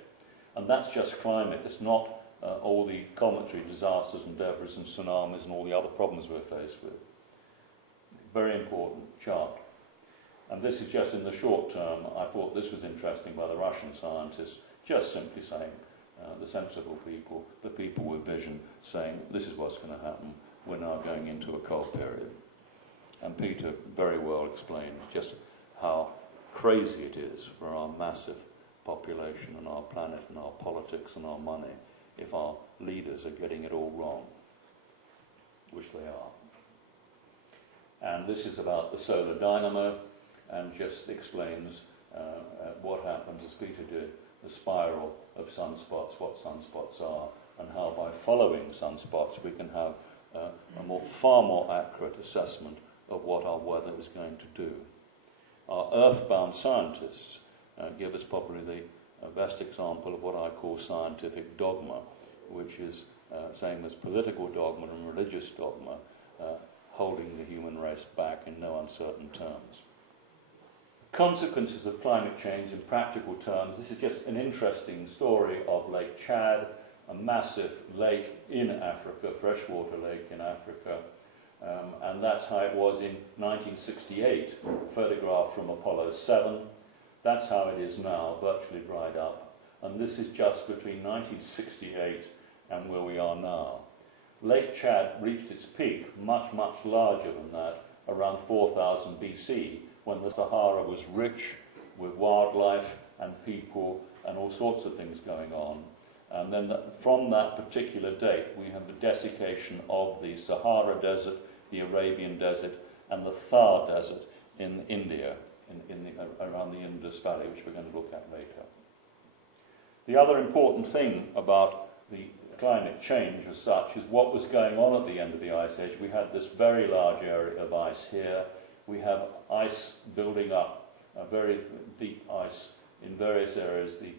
And that's just climate, it's not all the cometary disasters and debris and tsunamis and all the other problems we're faced with. Very important chart. And this is just in the short term. I thought this was interesting by the Russian scientists, just simply saying the sensible people, the people with vision, saying, this is what's going to happen, we're now going into a cold period. And Peter very well explained just how crazy it is for our massive population and our planet and our politics and our money if our leaders are getting it all wrong, which they are. And this is about the solar dynamo, and just explains what happens, as Peter did, the spiral of sunspots, what sunspots are, and how by following sunspots we can have a far more accurate assessment of what our weather is going to do. Our earthbound scientists give us probably the best example of what I call scientific dogma, which is same as political dogma and religious dogma, holding the human race back in no uncertain terms. Consequences of climate change in practical terms. This is just an interesting story of Lake Chad, a massive lake in Africa, freshwater lake in Africa, and that's how it was in 1968, photographed from Apollo 7. That's how it is now, virtually dried up. And this is just between 1968 and where we are now. Lake Chad reached its peak, much, much larger than that, around 4000 BC, when the Sahara was rich with wildlife and people and all sorts of things going on. And then from that particular date, we have the desiccation of the Sahara Desert, the Arabian Desert, and the Thar Desert in India, around the Indus Valley, which we're going to look at later. The other important thing about the climate change as such is what was going on at the end of the Ice Age. We had this very large area of ice here. We have ice building up, very deep ice in various areas, the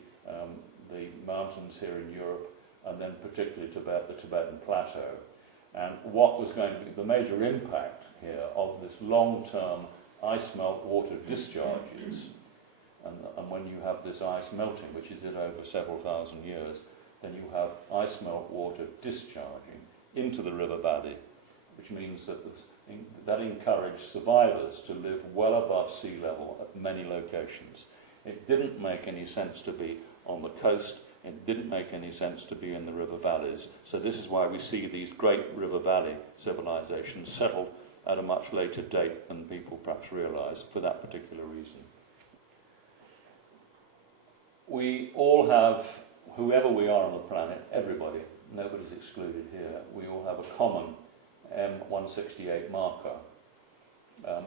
mountains here in Europe, and then particularly Tibet, the Tibetan Plateau. And what was going to be the major impact here of this long-term ice melt water discharges, and when you have this ice melting, which is in over several thousand years, then you have ice melt water discharging into the river valley, which means that that encouraged survivors to live well above sea level at many locations. It didn't make any sense to be on the coast. It didn't make any sense to be in the river valleys. So this is why we see these great river valley civilizations settled at a much later date than people perhaps realise for that particular reason. We all have, whoever we are on the planet, everybody, nobody's excluded here, we all have a common M168 marker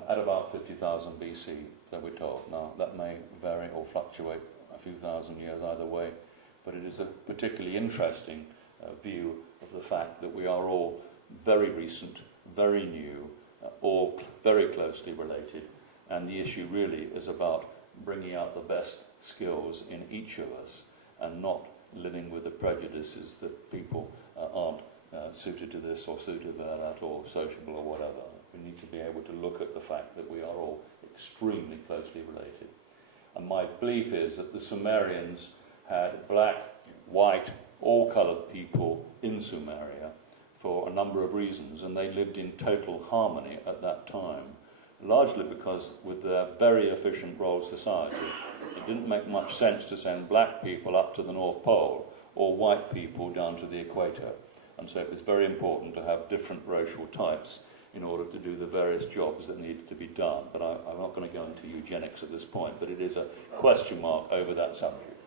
at about 50,000 BC, so we're told. Now, that may vary or fluctuate a few thousand years either way, but it is a particularly interesting view of the fact that we are all very recent, very new, all very closely related, and the issue really is about bringing out the best skills in each of us and not living with the prejudices that people aren't suited to this or suited to that or sociable or whatever. We need to be able to look at the fact that we are all extremely closely related. And my belief is that the Sumerians had black, white, all-coloured people in Sumeria for a number of reasons, and they lived in total harmony at that time, largely because with their very efficient world society, it didn't make much sense to send black people up to the North Pole or white people down to the equator. And so it was very important to have different racial types in order to do the various jobs that needed to be done. But I'm not going to go into eugenics at this point, but it is a question mark over that subject.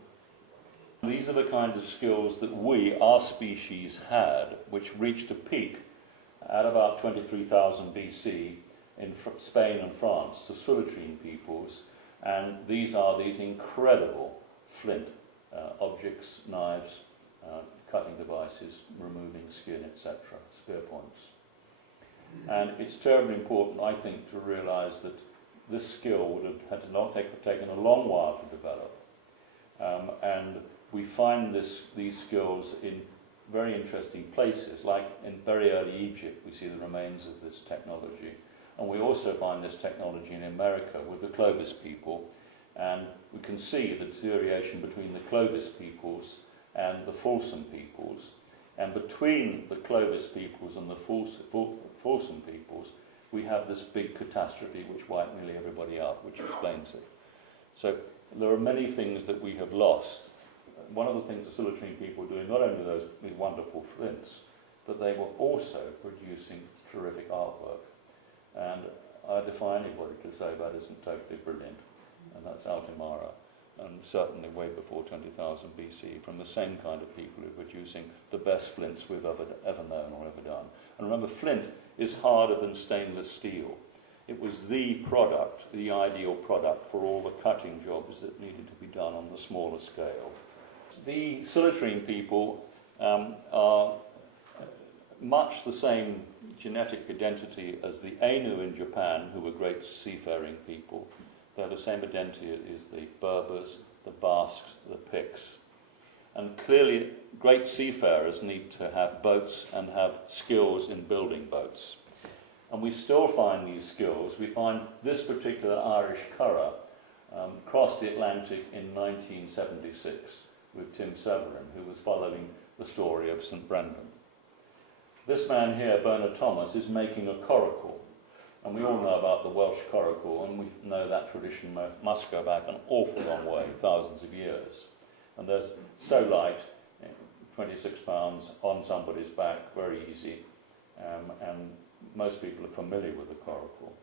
These are the kind of skills that we, our species, had, which reached a peak at about 23,000 BC in Spain and France, the Sulitrine peoples, and these are these incredible flint objects, knives, cutting devices, removing skin, etc., spear points. And it's terribly important, I think, to realise that this skill would have had to taken a long while to develop. And we find these skills in very interesting places, like in very early Egypt, we see the remains of this technology. And we also find this technology in America with the Clovis people, and we can see the deterioration between the Clovis peoples and the Folsom peoples. And between the Clovis peoples and the Folsom peoples, we have this big catastrophe which wiped nearly everybody out, which explains it. So there are many things that we have lost one of the things the Silurian people were doing, not only those wonderful flints, but they were also producing terrific artwork. And I defy anybody to say that isn't totally brilliant. And that's Altimara, and certainly way before 20,000 BC, from the same kind of people who are producing the best flints we've ever known or ever done. And remember, flint is harder than stainless steel. It was the product, the ideal product for all the cutting jobs that needed to be done on the smaller scale. The Silurian people are much the same genetic identity as the Ainu in Japan, who were great seafaring people. They're the same identity as the Berbers, the Basques, the Picts. And clearly, great seafarers need to have boats and have skills in building boats. And we still find these skills. We find this particular Irish curragh crossed the Atlantic in 1976 with Tim Severin, who was following the story of St. Brendan. This man here, Bernard Thomas, is making a coracle. And we all know about the Welsh coracle, and we know that tradition must go back an awful long way, thousands of years. And they're so light, 26 pounds on somebody's back, very easy, and most people are familiar with the coracle.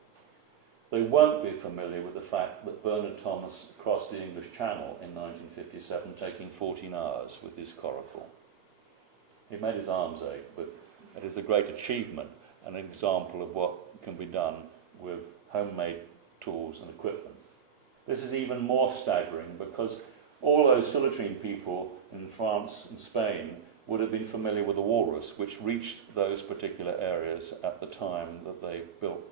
They won't be familiar with the fact that Bernard Thomas crossed the English Channel in 1957, taking 14 hours with his coracle. He made his arms ache, but it is a great achievement, an example of what can be done with homemade tools and equipment. This is even more staggering because all those Silurian people in France and Spain would have been familiar with the walrus, which reached those particular areas at the time that they built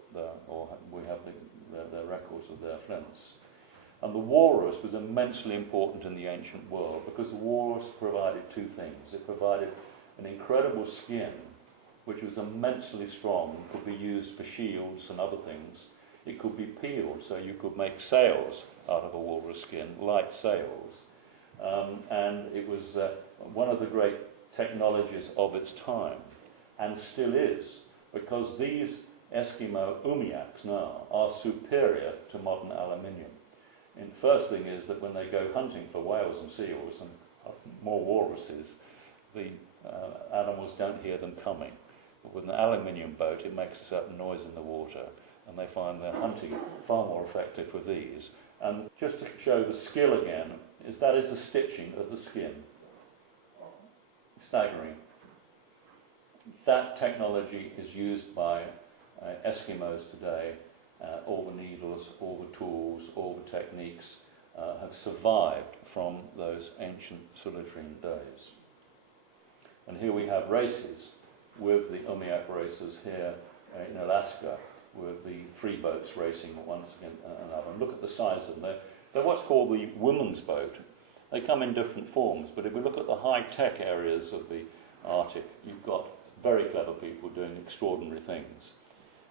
or we have their records of their flints. And the walrus was immensely important in the ancient world because the walrus provided two things. It provided an incredible skin, which was immensely strong and could be used for shields and other things. It could be peeled, so you could make sails out of a walrus skin, light sails. And it was one of the great technologies of its time, and still is, because these Eskimo umiaks now are superior to modern aluminium. And the first thing is that when they go hunting for whales and seals and more walruses, the animals don't hear them coming. But with an aluminium boat, it makes a certain noise in the water, and they find their hunting far more effective with these. And just to show the skill again, that is the stitching of the skin. Staggering. That technology is used by Eskimos today. All the needles, all the tools, all the techniques have survived from those ancient Silurian days. And here we have races with the Umiak racers here in Alaska, with the three boats racing once again another. And look at the size of them. They're what's called the women's boat. They come in different forms, but if we look at the high-tech areas of the Arctic, you've got very clever people doing extraordinary things.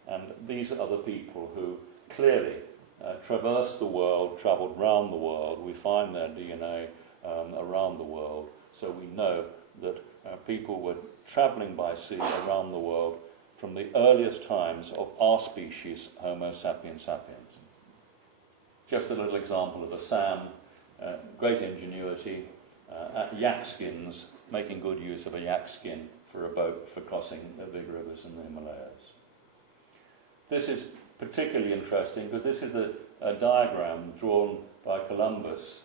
And these are the people who clearly traversed the world, travelled around the world. We find their DNA around the world, so we know that people were travelling by sea around the world from the earliest times of our species, Homo sapiens sapiens. Just a little example of a Sam, great ingenuity, yak skins, making good use of a yak skin for a boat for crossing big rivers in the Himalayas. This is particularly interesting because this is a diagram drawn by Columbus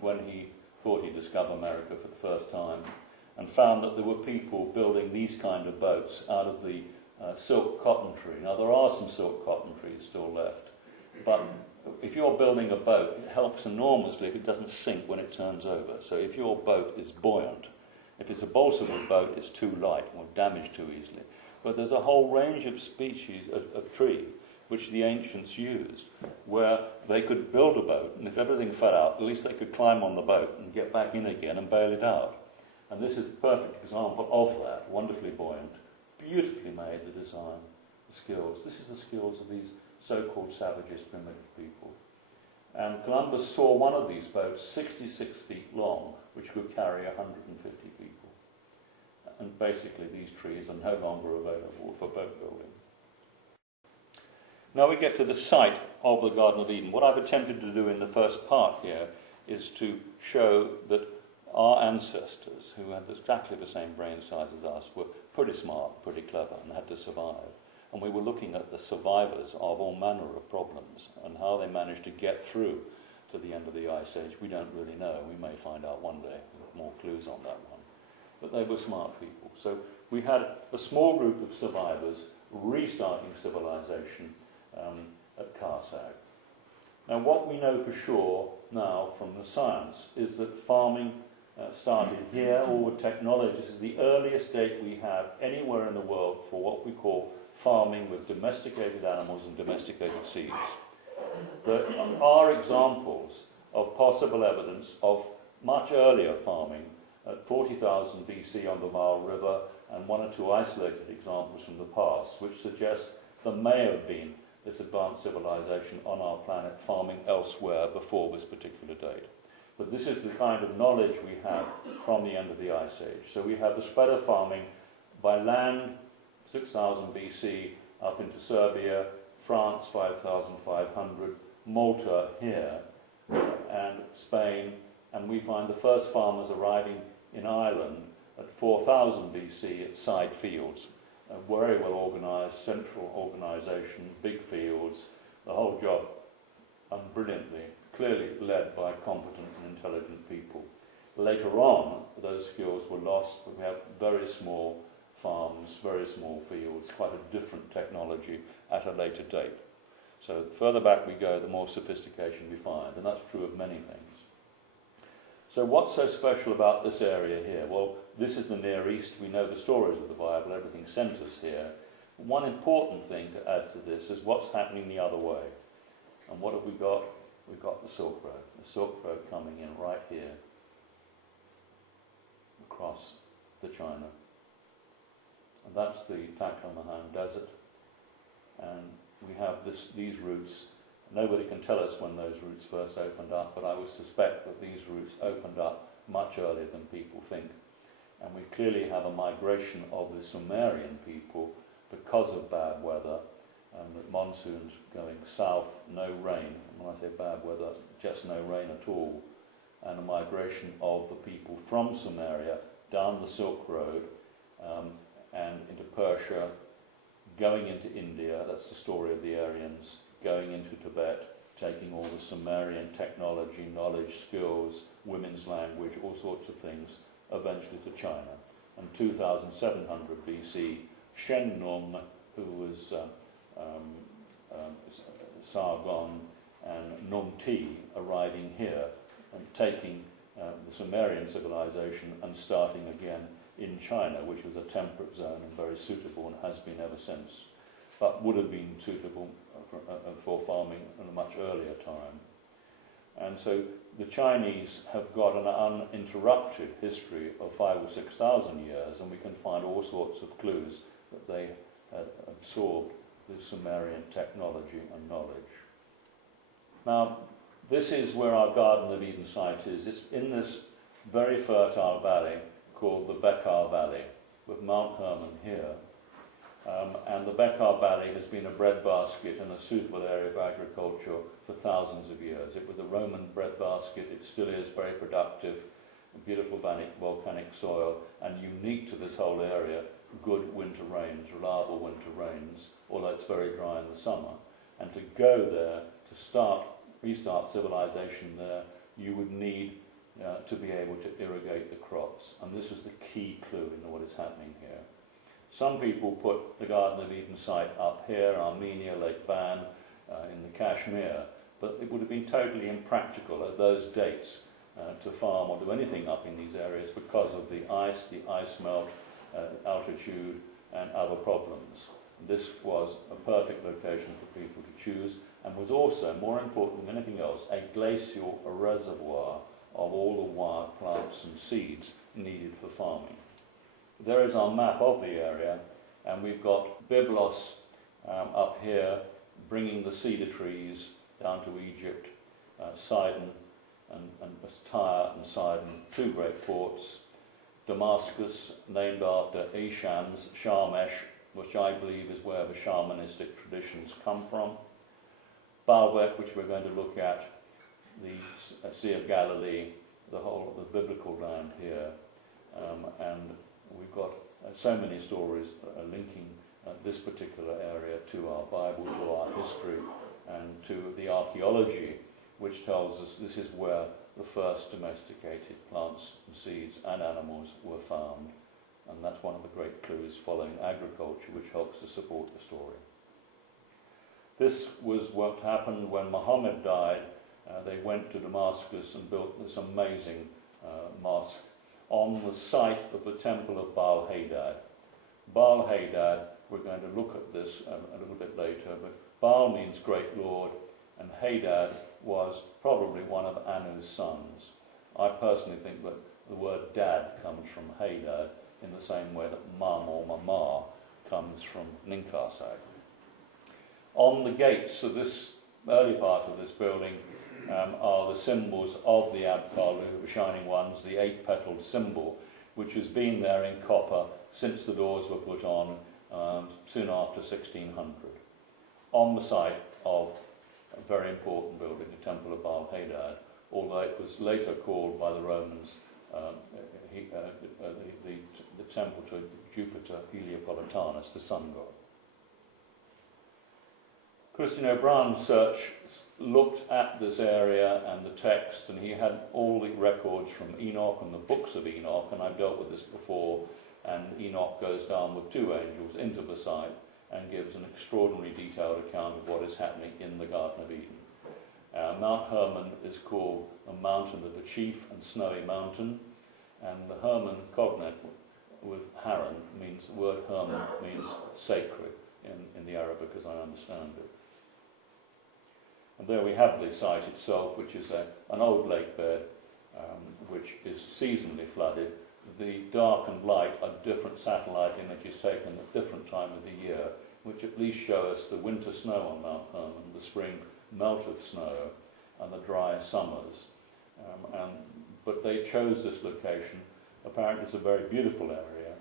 when he thought he'd discover America for the first time, and found that there were people building these kind of boats out of the silk cotton tree. Now, there are some silk cotton trees still left, but if you're building a boat, it helps enormously if it doesn't sink when it turns over. So if your boat is buoyant, if it's a balsable boat, it's too light and will damage too easily. But there's a whole range of species of tree which the ancients used, where they could build a boat, and if everything fell out, at least they could climb on the boat and get back in again and bail it out. And this is a perfect example of that, wonderfully buoyant, beautifully made, the design, the skills. This is the skills of these so-called savages, primitive people. And Columbus saw one of these boats 66 feet long, which could carry 150 people. And basically these trees are no longer available for boat building. Now we get to the site of the Garden of Eden. What I've attempted to do in the first part here is to show that our ancestors, who had exactly the same brain size as us, were pretty smart, pretty clever, and had to survive. And we were looking at the survivors of all manner of problems and how they managed to get through to the end of the Ice Age. We don't really know. We may find out one day. More clues on that one. But they were smart people. So we had a small group of survivors restarting civilization at Karsag. Now, what we know for sure now from the science is that farming started here. All the technology, this is the earliest date we have anywhere in the world for what we call farming with domesticated animals and domesticated seeds. There are examples of possible evidence of much earlier farming at 40,000 BC on the Vaal River, and one or two isolated examples from the past, which suggest there may have been this advanced civilization on our planet farming elsewhere before this particular date. But this is the kind of knowledge we have from the end of the Ice Age. So we have the spread of farming by land, 6,000 BC, up into Serbia, France, 5,500, Malta here, and Spain, and we find the first farmers arriving in Ireland at 4,000 BC at side fields. A very well organised central organisation, big fields, the whole job brilliantly, clearly led by competent and intelligent people. Later on, those skills were lost, but we have very small farms, very small fields, quite a different technology at a later date. So the further back we go, the more sophistication we find, and that's true of many things. So what's so special about this area here? Well, this is the Near East. We know the stories of the Bible. Everything centres here. One important thing to add to this is what's happening the other way. And what have we got? We've got the Silk Road. The Silk Road coming in right here across to China. And that's the Taklamakan Desert. And we have these routes. Nobody can tell us when those routes first opened up, but I would suspect that these routes opened up much earlier than people think. And we clearly have a migration of the Sumerian people because of bad weather, the monsoons going south, no rain. And when I say bad weather, just no rain at all. And a migration of the people from Sumeria down the Silk Road and into Persia, going into India, that's the story of the Aryans, going into Tibet, taking all the Sumerian technology, knowledge, skills, women's language, all sorts of things, eventually to China. And 2700 BC, Shen Nung, who was Sargon and Nung Ti, arriving here and taking the Sumerian civilization and starting again in China, which was a temperate zone and very suitable and has been ever since, but would have been suitable for farming in a much earlier time. And so the Chinese have got an uninterrupted history of 5,000 or 6,000 years, and we can find all sorts of clues that they had absorbed the Sumerian technology and knowledge. Now, this is where our Garden of Eden site is. It's in this very fertile valley called the Bekaa Valley, with Mount Hermon here. And the Bekaa Valley has been a breadbasket and a suitable area of agriculture for thousands of years. It was a Roman breadbasket. It still is very productive, beautiful volcanic soil, and unique to this whole area, good winter rains, reliable winter rains, although it's very dry in the summer. And to go there, to restart civilization there, you would need to be able to irrigate the crops. And this is the key clue in what is happening here. Some people put the Garden of Eden site up here, Armenia, Lake Van, in the Kashmir, but it would have been totally impractical at those dates to farm or do anything up in these areas because of the ice melt, altitude, and other problems. This was a perfect location for people to choose, and was also, more important than anything else, a glacial reservoir of all the wild plants and seeds needed for farming. There is our map of the area, and we've got Byblos up here, bringing the cedar trees down to Egypt, Sidon and Tyre and Sidon, two great ports. Damascus, named after Ishans, Sharmesh, which I believe is where the shamanistic traditions come from. Baalbek, which we're going to look at. the Sea of Galilee, the whole of the biblical land here, and we've got so many stories linking this particular area to our Bible, to our history, and to the archaeology, which tells us this is where the first domesticated plants and seeds and animals were found. And that's one of the great clues following agriculture, which helps to support the story. This was what happened when Muhammad died. They went to Damascus and built this amazing mosque on the site of the temple of Baal Hadad. Baal Hadad, we're going to look at this a little bit later, but Baal means great lord, and Hadad was probably one of Anu's sons. I personally think that the word dad comes from Hadad in the same way that mum or mama comes from Ninkasag. On the gates of this early part of this building are the symbols of the Abkalu, the shining ones, the 8-petaled symbol, which has been there in copper since the doors were put on soon after 1600, on the site of a very important building, the Temple of Baal Hadad, although it was later called by the Romans the temple to Jupiter Heliopolitanus, the sun god. Christian O'Brien's search looked at this area and the text, and he had all the records from Enoch and the books of Enoch, and I've dealt with this before, and Enoch goes down with 2 angels into the site and gives an extraordinarily detailed account of what is happening in the Garden of Eden. Mount Hermon is called a mountain of the chief and snowy mountain, and the Hermon cognate with Haran means, the word Hermon means sacred in the Arabic as I understand it. And there we have the site itself, which is an old lake bed, which is seasonally flooded. The dark and light are different satellite images taken at different time of the year, which at least show us the winter snow on Mount Hermon, the spring melt of snow, and the dry summers. But they chose this location. Apparently it's a very beautiful area,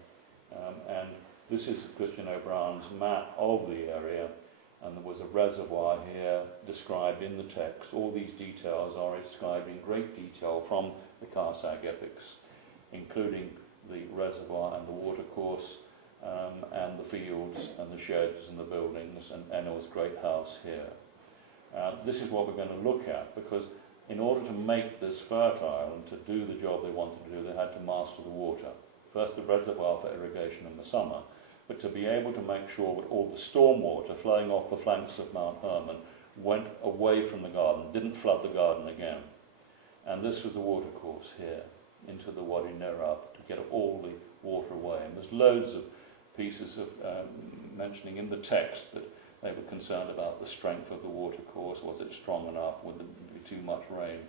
and this is Christian O'Brien's map of the area, and there was a reservoir here described in the text. All these details are described in great detail from the Karsag epics, including the reservoir and the watercourse, and the fields and the sheds and the buildings, and Enel's great house here. This is what we're going to look at, because in order to make this fertile and to do the job they wanted to do, they had to master the water. First the reservoir for irrigation in the summer, but to be able to make sure that all the storm water flowing off the flanks of Mount Hermon went away from the garden, didn't flood the garden again. And this was the watercourse here, into the Wadi Nerab, to get all the water away. And there's loads of pieces of mentioning in the text that they were concerned about the strength of the watercourse. Was it strong enough? Would there be too much rain?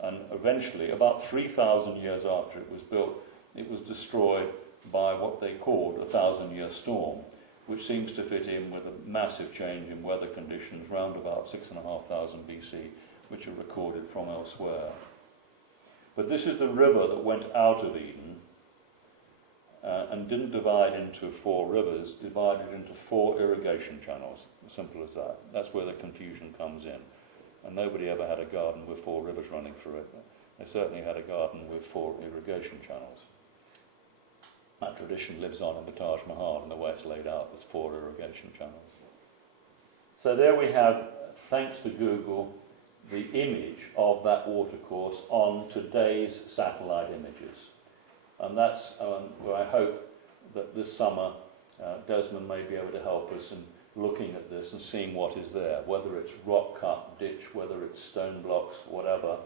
And eventually, about 3,000 years after it was built, it was destroyed by what they called a 1,000-year storm, which seems to fit in with a massive change in weather conditions round about 6,500 BC, which are recorded from elsewhere. But this is the river that went out of Eden and didn't divide into 4 rivers, divided into 4 irrigation channels. Simple as that. That's where the confusion comes in. And nobody ever had a garden with 4 rivers running through it. They certainly had a garden with 4 irrigation channels. That tradition lives on in the Taj Mahal, and the way it's laid out, there's 4 irrigation channels. So there we have, thanks to Google, the image of that watercourse on today's satellite images. And that's where I hope that this summer Desmond may be able to help us in looking at this and seeing what is there, whether it's rock cut ditch, whether it's stone blocks, whatever,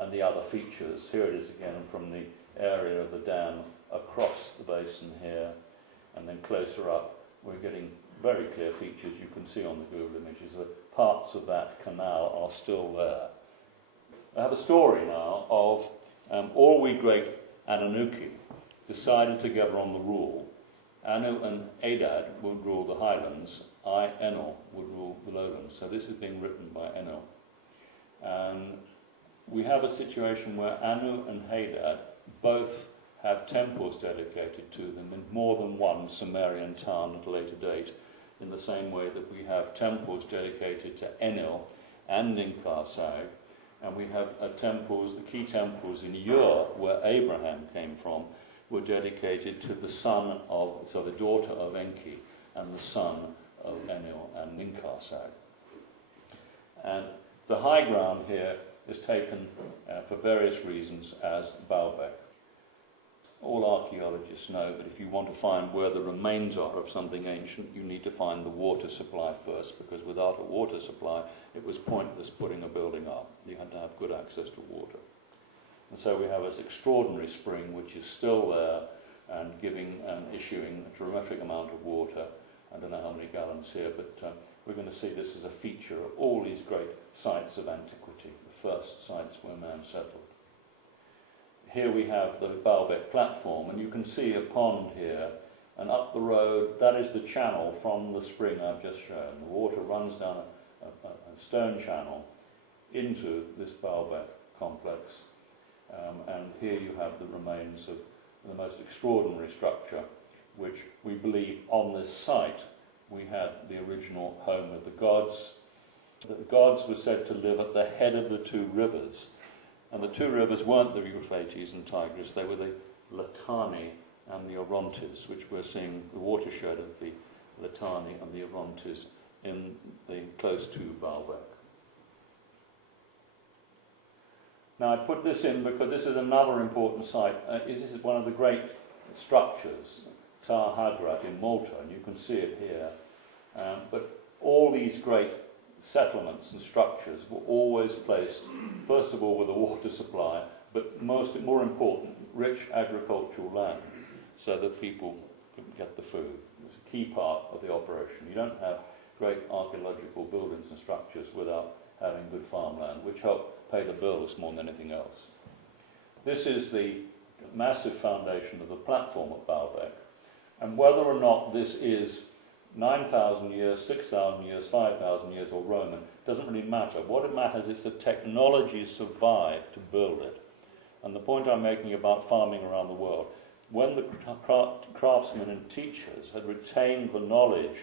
and the other features. Here it is again from the area of the dam across the basin here, and then closer up we're getting very clear features you can see on the Google images. That parts of that canal are still there. I have a story now of all we great Anunnaki decided together on the rule. Anu and Adad would rule the highlands, Enel would rule the lowlands. So this is being written by Enel. And we have a situation where Anu and Hadad both have temples dedicated to them in more than one Sumerian town at a later date, in the same way that we have temples dedicated to Enel and Ninkasag, and we have temples, the key temples in Ur, where Abraham came from, were dedicated to the son of, so the daughter of Enki, and the son of Enil and Ninkarsag. And the high ground here is taken for various reasons as Baalbek. All archaeologists know that if you want to find where the remains are of something ancient, you need to find the water supply first, because without a water supply, it was pointless putting a building up. You had to have good access to water. And so we have this extraordinary spring which is still there and giving and issuing a terrific amount of water. I don't know how many gallons here, but we're going to see this as a feature of all these great sites of antiquity, the first sites where man settled. Here we have the Baalbek platform, and you can see a pond here, and up the road, that is the channel from the spring I've just shown. The water runs down a stone channel into this Baalbek complex, and here you have the remains of the most extraordinary structure, which we believe on this site we had the original home of the gods. The gods were said to live at the head of the two rivers. And the two rivers weren't the Euphrates and Tigris, they were the Latani and the Orontes, which we're seeing the watershed of the Latani and the Orontes in the close to Baalbek. Now I put this in because this is another important site. This is one of the great structures, Tar Hagrat in Malta, and you can see it here. But all these great settlements and structures were always placed, first of all, with a water supply, but more important, rich agricultural land, so that people could get the food. It's a key part of the operation. You don't have great archaeological buildings and structures without having good farmland, which help pay the bills more than anything else. This is the massive foundation of the platform at Baalbek, and whether or not this is 9,000 years, 6,000 years, 5,000 years, or Roman, doesn't really matter. What it matters is the technology survived to build it. And the point I'm making about farming around the world, when the craftsmen and teachers had retained the knowledge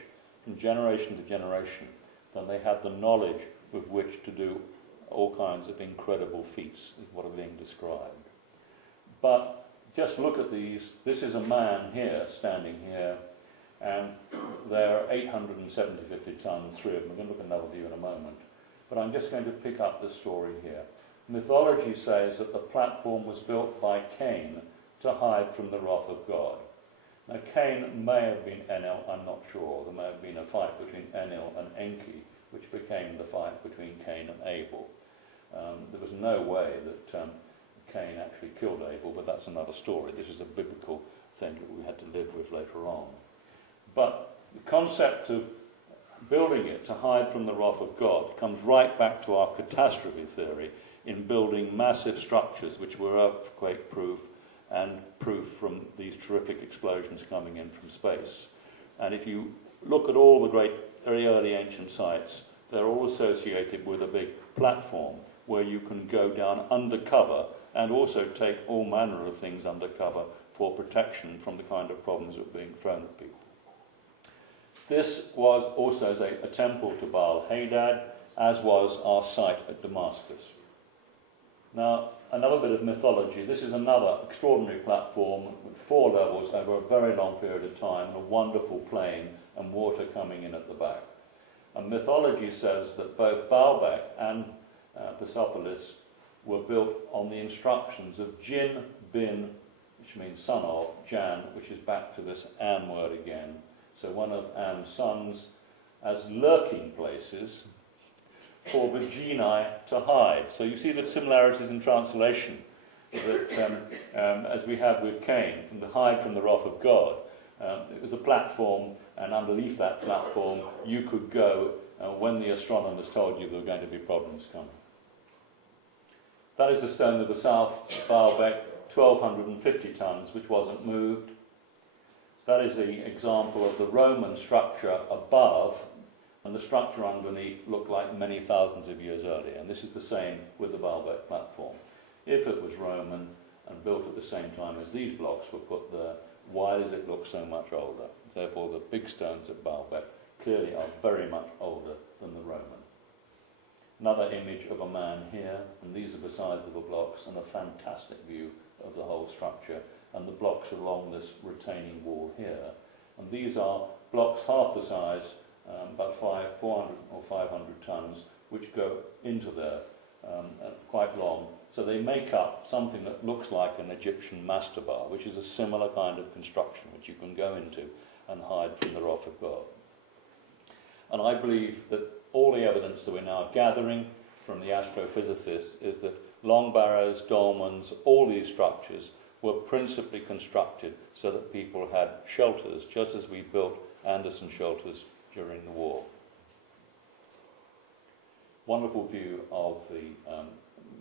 from generation to generation, then they had the knowledge with which to do all kinds of incredible feats, is what are being described. But just look at these. This is a man here, standing here, and they're 850 tons, three of them. We're going to look at another view in a moment. But I'm just going to pick up the story here. Mythology says that the platform was built by Cain to hide from the wrath of God. Now, Cain may have been Enil, I'm not sure. There may have been a fight between Enil and Enki, which became the fight between Cain and Abel. There was no way that Cain actually killed Abel, but that's another story. This is a biblical thing that we had to live with later on. But the concept of building it to hide from the wrath of God comes right back to our catastrophe theory in building massive structures which were earthquake-proof and proof from these terrific explosions coming in from space. And if you look at all the great, very early ancient sites, they're all associated with a big platform where you can go down undercover and also take all manner of things undercover for protection from the kind of problems that were being thrown at people. This was also a temple to Baal Hadad, as was our site at Damascus. Now, another bit of mythology. This is another extraordinary platform with 4 levels over a very long period of time, and a wonderful plain and water coming in at the back. And mythology says that both Baalbek and Persepolis were built on the instructions of Jin bin, which means son of, Jan, which is back to this An word again. So one of An's sons, as lurking places for vaginae to hide. So you see the similarities in translation that, as we have with Cain, from the hide from the wrath of God. It was a platform, and underneath that platform you could go when the astronomers told you there were going to be problems coming. That is the stone of the south, Baalbek, 1,250 tons, which wasn't moved. That is the example of the Roman structure above, and the structure underneath looked like many thousands of years earlier. And this is the same with the Baalbek platform. If it was Roman and built at the same time as these blocks were put there, why does it look so much older? Therefore, the big stones at Baalbek clearly are very much older than the Roman. Another image of a man here, and these are the size of the blocks, and a fantastic view of the whole structure, and the blocks along this retaining wall here. And these are blocks half the size, about 400 or 500 tons, which go into there, quite long. So they make up something that looks like an Egyptian mastaba, which is a similar kind of construction which you can go into and hide from the wrath of God. And I believe that all the evidence that we're now gathering from the astrophysicists is that long barrows, dolmens, all these structures were principally constructed so that people had shelters, just as we built Anderson shelters during the war. Wonderful view of the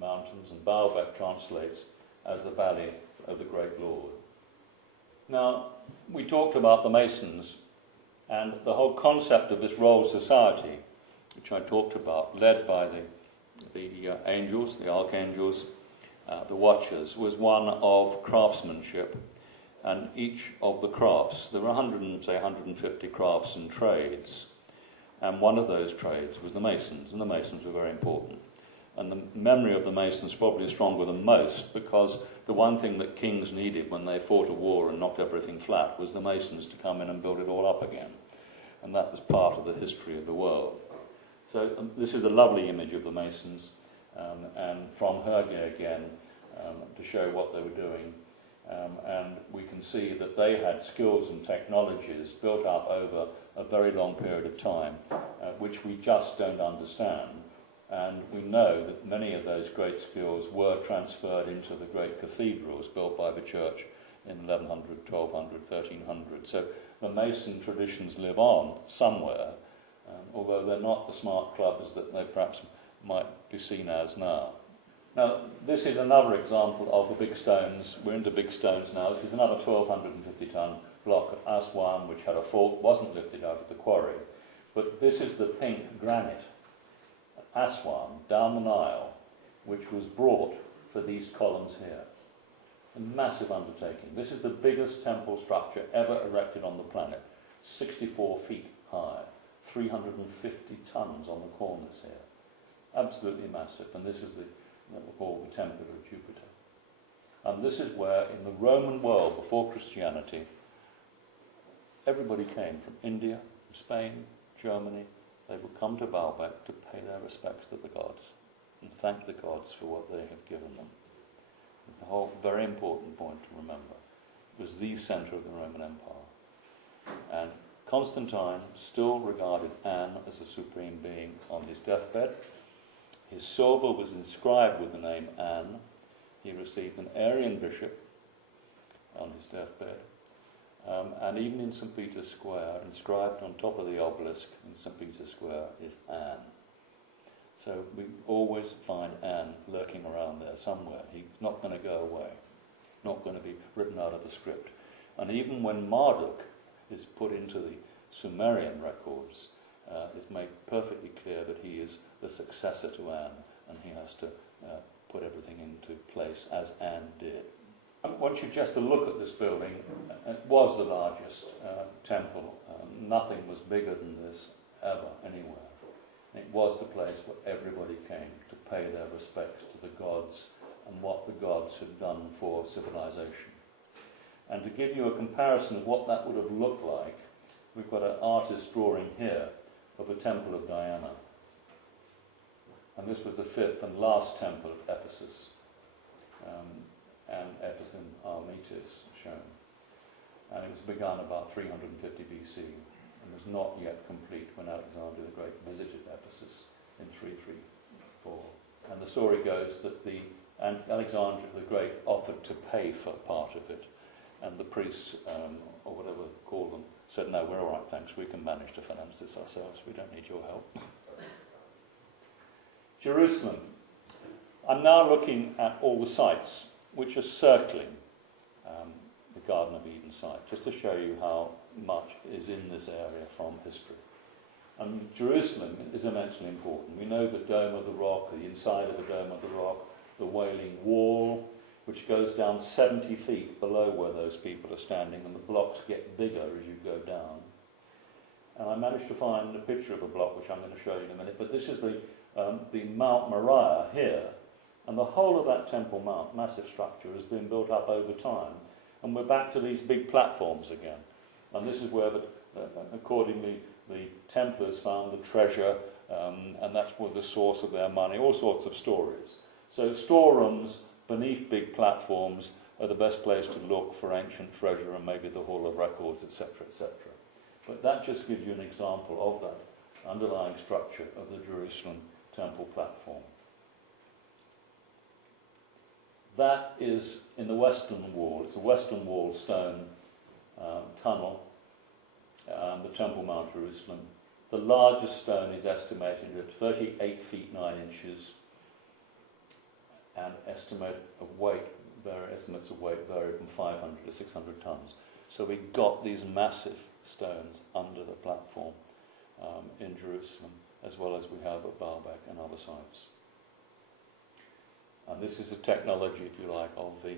mountains, and Baalbek translates as the valley of the great Lord. Now, we talked about the Masons and the whole concept of this royal society, which I talked about, led by the angels, the archangels, the watchers, was one of craftsmanship. And each of the crafts, there were 150 crafts and trades, and one of those trades was the Masons, and the Masons were very important. And the memory of the Masons is probably stronger than most, because the one thing that kings needed when they fought a war and knocked everything flat was the Masons to come in and build it all up again. And that was part of the history of the world. So this is a lovely image of the Masons, and from Hergé again, to show what they were doing. And we can see that they had skills and technologies built up over a very long period of time, which we just don't understand. And we know that many of those great skills were transferred into the great cathedrals built by the church in 1100, 1200, 1300. So the Mason traditions live on somewhere, although they're not the smart clubs that they perhaps might be seen as now. Now, this is another example of the big stones. We're into big stones now. This is another 1,250-ton block at Aswan, which had a fault, wasn't lifted out of the quarry. But this is the pink granite at Aswan, down the Nile, which was brought for these columns here. A massive undertaking. This is the biggest temple structure ever erected on the planet, 64 feet high, 350 tons on the corners here. Absolutely massive. And this is what we call the Temple of Jupiter. And this is where, in the Roman world before Christianity, everybody came from India, from Spain, Germany. They would come to Baalbek to pay their respects to the gods and thank the gods for what they had given them. It's the whole very important point to remember. It was the centre of the Roman Empire. And Constantine still regarded Anne as a supreme being on his deathbed. His silver was inscribed with the name Anne. He received an Arian bishop on his deathbed. And even in St. Peter's Square, inscribed on top of the obelisk in St. Peter's Square is Anne. So we always find Anne lurking around there somewhere. He's not going to go away, not going to be written out of the script. And even when Marduk is put into the Sumerian records, it's made perfectly clear that he is the successor to Anne, and he has to put everything into place as Anne did. I want you just to look at this building. It was the largest temple. Nothing was bigger than this ever anywhere. It was the place where everybody came to pay their respects to the gods and what the gods had done for civilization. And to give you a comparison of what that would have looked like, we've got an artist drawing here of the Temple of Diana. And this was the fifth and last temple at Ephesus. And Ephesus Armitis shown. And it was begun about 350 BC and was not yet complete when Alexander the Great visited Ephesus in 334. And the story goes that Alexander the Great offered to pay for part of it, and the priests, or whatever they call them, said, no, we're all right, thanks, we can manage to finance this ourselves, we don't need your help. Jerusalem. I'm now looking at all the sites which are circling the Garden of Eden site, just to show you how much is in this area from history. And Jerusalem is immensely important. We know the Dome of the Rock, the inside of the Dome of the Rock, the Wailing Wall, which goes down 70 feet below where those people are standing, and the blocks get bigger as you go down. And I managed to find a picture of a block, which I'm going to show you in a minute, but this is the the Mount Moriah here, and the whole of that Temple Mount, massive structure, has been built up over time, and we're back to these big platforms again. And this is where, accordingly, the Templars found the treasure, and that's where the source of their money, all sorts of stories. So storerooms beneath big platforms are the best place to look for ancient treasure, and maybe the Hall of Records, etc., etc. But that just gives you an example of that underlying structure of the Jerusalem temple platform. That is in the western wall. It's a western wall stone tunnel, the Temple Mount Jerusalem. The largest stone is estimated at 38 feet 9 inches, and estimates of weight vary from 500 to 600 tons. So we got these massive stones under the platform in Jerusalem, as well as we have at Baalbek and other sites. And this is a technology, if you like, of the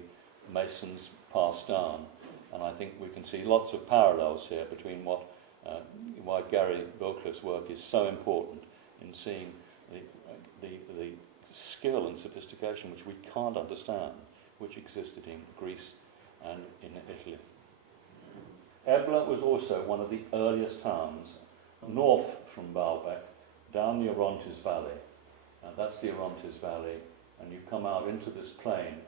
masons passed down. And I think we can see lots of parallels here between why Gary Bilcliffe's work is so important in seeing the skill and sophistication which we can't understand, which existed in Greece and in Italy. Ebla was also one of the earliest towns north from Baalbek, down the Orontes Valley. And that's the Orontes Valley, and you come out into this plain,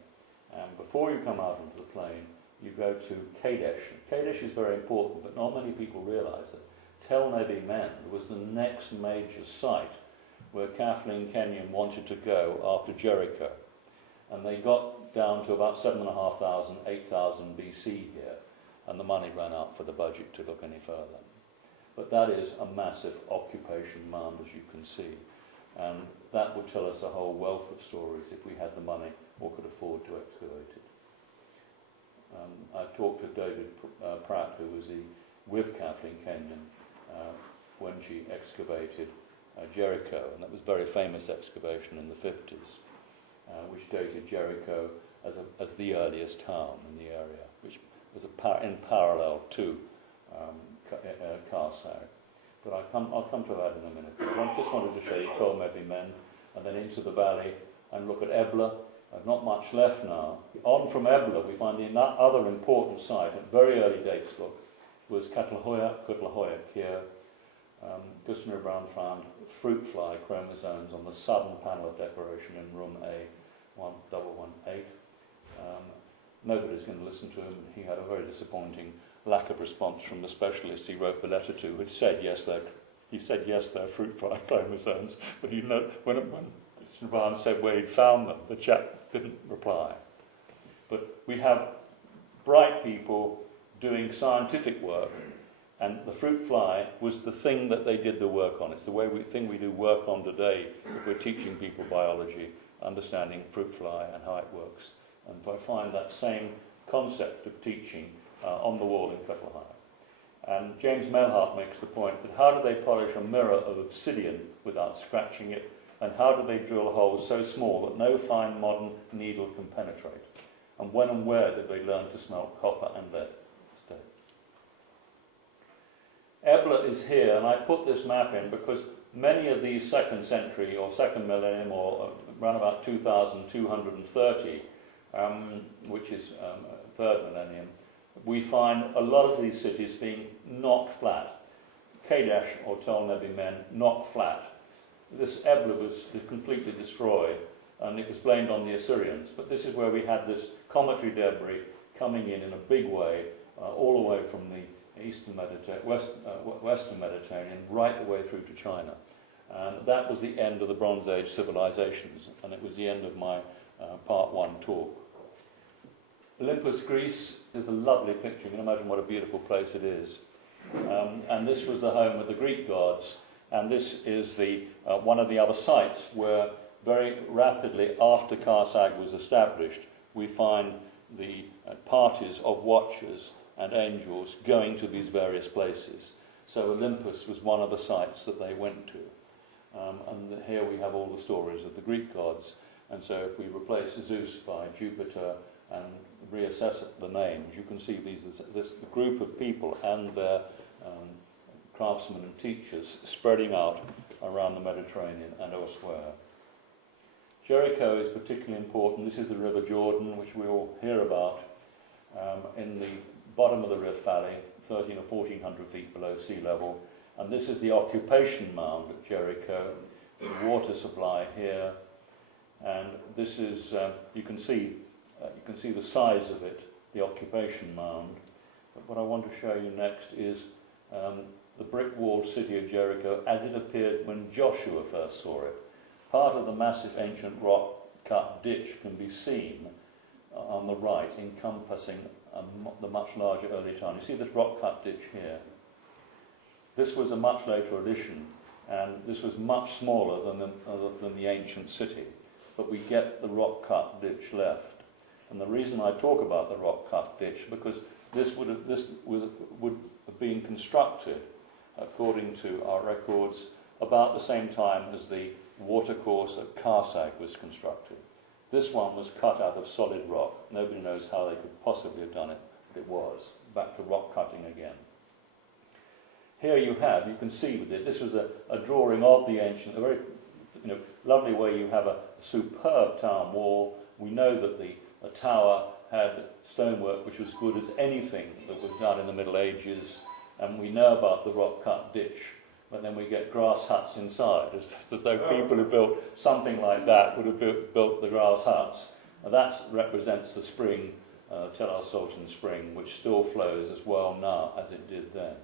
and before you come out into the plain, you go to Kadesh. Kadesh is very important, but not many people realise that Tel Nebi Mend was the next major site where Kathleen Kenyon wanted to go after Jericho. And they got down to about 7,500, 8,000 BC here, and the money ran out for the budget to look any further. But that is a massive occupation mound, as you can see, and that would tell us a whole wealth of stories if we had the money or could afford to excavate it. I talked to David Pratt, who was with Kathleen Kenyon when she excavated Jericho, and that was a very famous excavation in the 50s, which dated Jericho as the earliest town in the area, which was in parallel to Karsag. But I'll come to that in a minute. I just wanted to show you Tel Nebi Mend, and then into the valley, and look at Ebla. Not much left now. On from Ebla, we find the other important site, at very early dates, look, was Kutlahoya here. Gustav Brown found fruit fly chromosomes on the southern panel of decoration in room A1118. Nobody's going to listen to him. He had a very disappointing lack of response from the specialist he wrote the letter to, which said yes, they're fruit fly chromosomes, but when Van said where he'd found them, the chap didn't reply. But we have bright people doing scientific work, and the fruit fly was the thing that they did the work on. It's the thing we do work on today if we're teaching people biology, understanding fruit fly and how it works. And I find that same concept of teaching on the wall in Kutlahoya. And James Melhart makes the point that how do they polish a mirror of obsidian without scratching it? And how do they drill holes so small that no fine modern needle can penetrate? And when and where did they learn to smelt copper and lead? Ebla is here, and I put this map in because many of these second century or second millennium or around about 2230, which is third millennium, we find a lot of these cities being knocked flat. Kadesh or Tel Nebi Mend knocked flat. This Ebla was completely destroyed, and it was blamed on the Assyrians. But this is where we had this cometary debris coming in a big way, all the way from the Western Mediterranean, right the way through to China. And that was the end of the Bronze Age civilizations, and it was the end of my part one talk. Olympus, Greece, is a lovely picture. You can imagine what a beautiful place it is. And this was the home of the Greek gods. And this is one of the other sites where very rapidly after Karsag was established, we find the parties of watchers and angels going to these various places. So Olympus was one of the sites that they went to. And here we have all the stories of the Greek gods. And so if we replace Zeus by Jupiter and reassess the names, you can see this group of people and their craftsmen and teachers spreading out around the Mediterranean and elsewhere. Jericho is particularly important. This is the River Jordan, which we all hear about, in the bottom of the Rift Valley, 13 or 1400 feet below sea level. And this is the occupation mound at Jericho, the water supply here. And this is, you can see the size of it, the occupation mound. But what I want to show you next is the brick-walled city of Jericho as it appeared when Joshua first saw it. Part of the massive ancient rock-cut ditch can be seen on the right, encompassing the much larger early town. You see this rock-cut ditch here? This was a much later addition, and this was much smaller than the ancient city. But we get the rock-cut ditch left. And the reason I talk about the rock-cut ditch, because this would have been constructed, according to our records, about the same time as the watercourse at Karsag was constructed. This one was cut out of solid rock. Nobody knows how they could possibly have done it, but it was. Back to rock cutting again. Here you can see with it, this was a drawing of the ancient, a very lovely way. You have a superb town wall. We know that the tower had stonework which was good as anything that was done in the Middle Ages, and we know about the rock-cut ditch, but then we get grass huts inside, as though people who built something like that would have built the grass huts. Now that represents the spring, Tel Al Sultan Spring, which still flows as well now as it did then.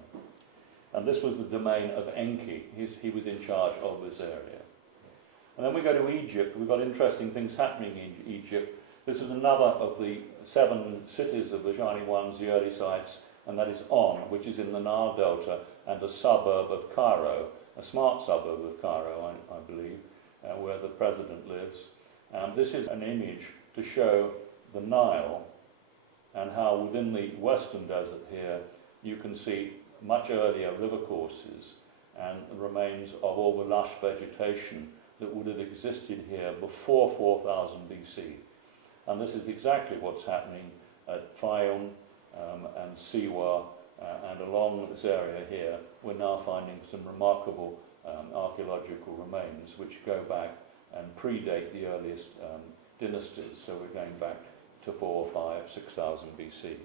And this was the domain of Enki. He was in charge of this area. And then we go to Egypt. We've got interesting things happening in Egypt. This is another of the 7 cities of the Shining Ones, the early sites, and that is On, which is in the Nile Delta and a suburb of Cairo, a smart suburb of Cairo, I believe, where the president lives. This is an image to show the Nile and how within the western desert here you can see much earlier river courses and the remains of all the lush vegetation that would have existed here before 4000 BC. And this is exactly what's happening at Fayum and Siwa and along this area here. We're now finding some remarkable archaeological remains which go back and predate the earliest dynasties. So we're going back to 4, 5, 6000 BC.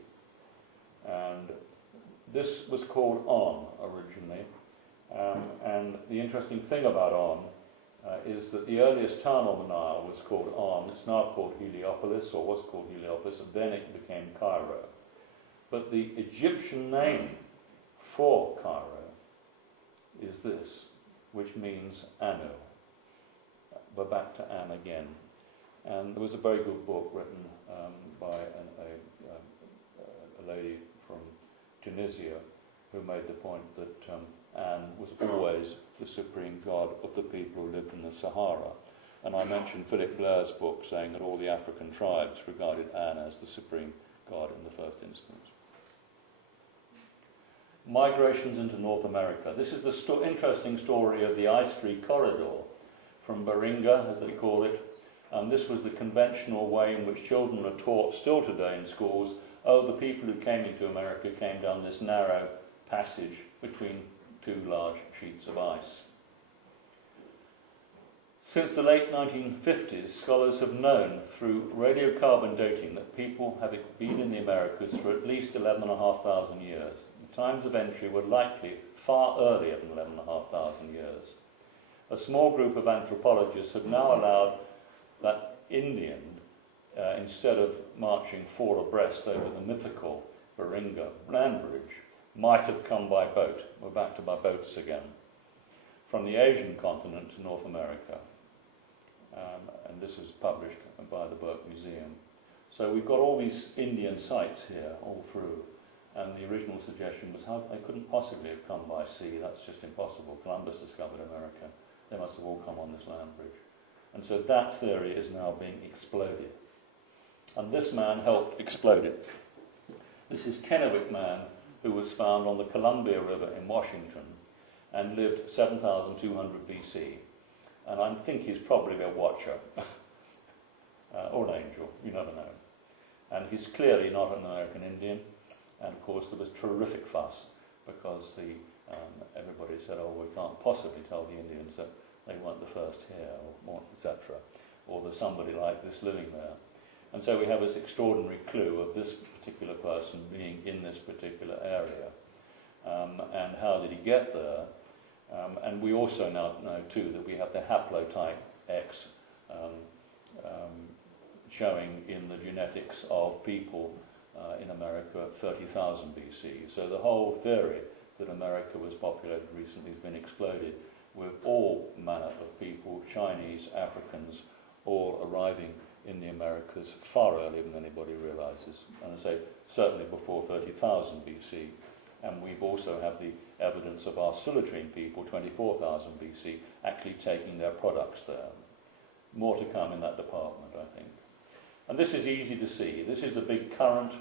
And this was called On originally. And the interesting thing about On is that the earliest town on the Nile was called On. It's now called Heliopolis, or was called Heliopolis, and then it became Cairo. But the Egyptian name for Cairo is this, which means Anu. We're back to An again. And there was a very good book written by a lady from Tunisia who made the point that An was always the supreme god of the people who lived in the Sahara. And I mentioned Philip Blair's book saying that all the African tribes regarded An as the supreme god in the first instance. Migrations into North America. This is the interesting story of the ice-free corridor from Beringa, as they call it. And this was the conventional way in which children are taught still today in schools. Oh, the people who came into America came down this narrow passage between 2 large sheets of ice. Since the late 1950s, scholars have known through radiocarbon dating that people have been in the Americas for at least 11,500 years. The times of entry were likely far earlier than 11,500 years. A small group of anthropologists have now allowed that Indian, instead of marching 4 abreast over the mythical Beringa land bridge, might have come by boat. We're back to by boats again. From the Asian continent to North America. And this was published by the Burke Museum. So we've got all these Indian sites here all through. And the original suggestion was how they couldn't possibly have come by sea. That's just impossible. Columbus discovered America. They must have all come on this land bridge. And so that theory is now being exploded. And this man helped explode it. This is Kennewick Man, who was found on the Columbia River in Washington and lived 7,200 BC. And I think he's probably a watcher, or an angel, you never know. And he's clearly not an American Indian. And of course there was terrific fuss because the Everybody said, oh, we can't possibly tell the Indians that they weren't the first here, or etc. Or there's somebody like this living there. And so we have this extraordinary clue of this particular person being in this particular area. And how did he get there? And we also now know, too, that we have the haplotype X showing in the genetics of people in America at 30,000 BC. So the whole theory that America was populated recently has been exploded with all manner of people, Chinese, Africans, all arriving in the Americas far earlier than anybody realizes. And I say certainly before 30,000 BC. And we've also have the evidence of our Silitrine people, 24,000 BC, actually taking their products there. More to come in that department, I think. And this is easy to see. This is a big current.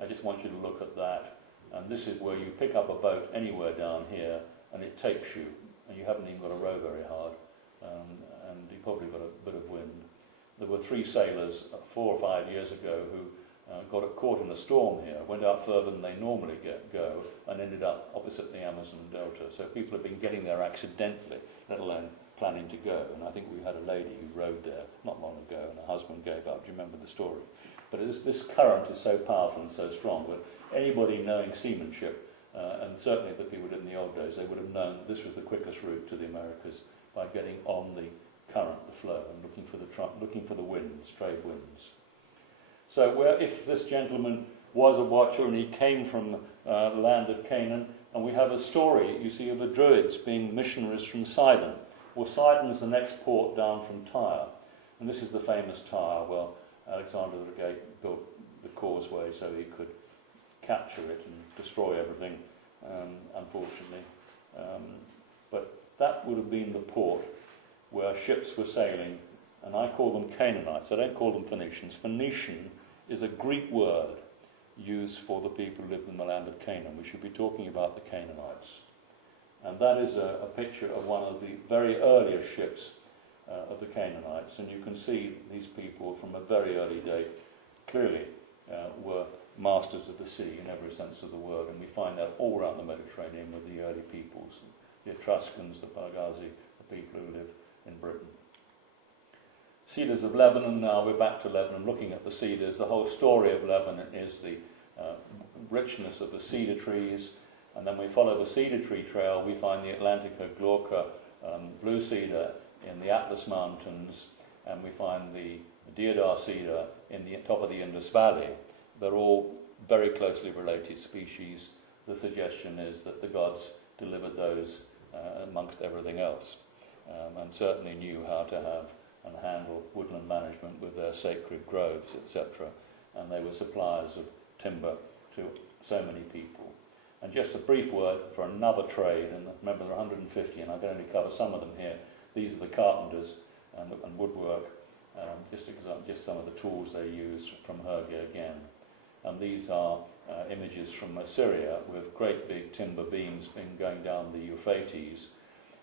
I just want you to look at that. And this is where you pick up a boat anywhere down here, and it takes you, and you haven't even got to row very hard, and you've probably got a bit of wind. There were 3 sailors 4 or 5 years ago who got caught in a storm here, went out further than they normally go, and ended up opposite the Amazon Delta. So people have been getting there accidentally, let alone planning to go. And I think we had a lady who rowed there not long ago, and her husband gave up. Do you remember the story? But this current is so powerful and so strong that anybody knowing seamanship, and certainly the people in the old days, they would have known that this was the quickest route to the Americas by getting on the current, the flow, and looking for the winds, trade winds. So if this gentleman was a watcher and he came from the land of Canaan, and we have a story, you see, of the Druids being missionaries from Sidon. Well, Sidon's the next port down from Tyre, and this is the famous Tyre. Well, Alexander the Great built the causeway so he could capture it and destroy everything, unfortunately. But that would have been the port where ships were sailing, and I call them Canaanites. I don't call them Phoenicians. Phoenician is a Greek word used for the people who lived in the land of Canaan. We should be talking about the Canaanites. And that is a picture of one of the very earliest ships of the Canaanites. And you can see these people from a very early date clearly were masters of the sea in every sense of the word. And we find that all around the Mediterranean with the early peoples. The Etruscans, the Bargazi, the people who live in Britain. Cedars of Lebanon. Now we're back to Lebanon, looking at the cedars. The whole story of Lebanon is the richness of the cedar trees. And then we follow the cedar tree trail. We find the Atlantica glauca blue cedar in the Atlas Mountains, and we find the deodar cedar in the top of the Indus Valley. They're all very closely related species. The suggestion is that the gods delivered those amongst everything else, and certainly knew how to have and handle woodland management with their sacred groves, etc. And they were suppliers of timber to so many people. And just a brief word for another trade, and remember there are 150, and I can only cover some of them here. These are the carpenters and woodwork, just some of the tools they use from Hergia again. And these are images from Assyria with great big timber beams going down the Euphrates.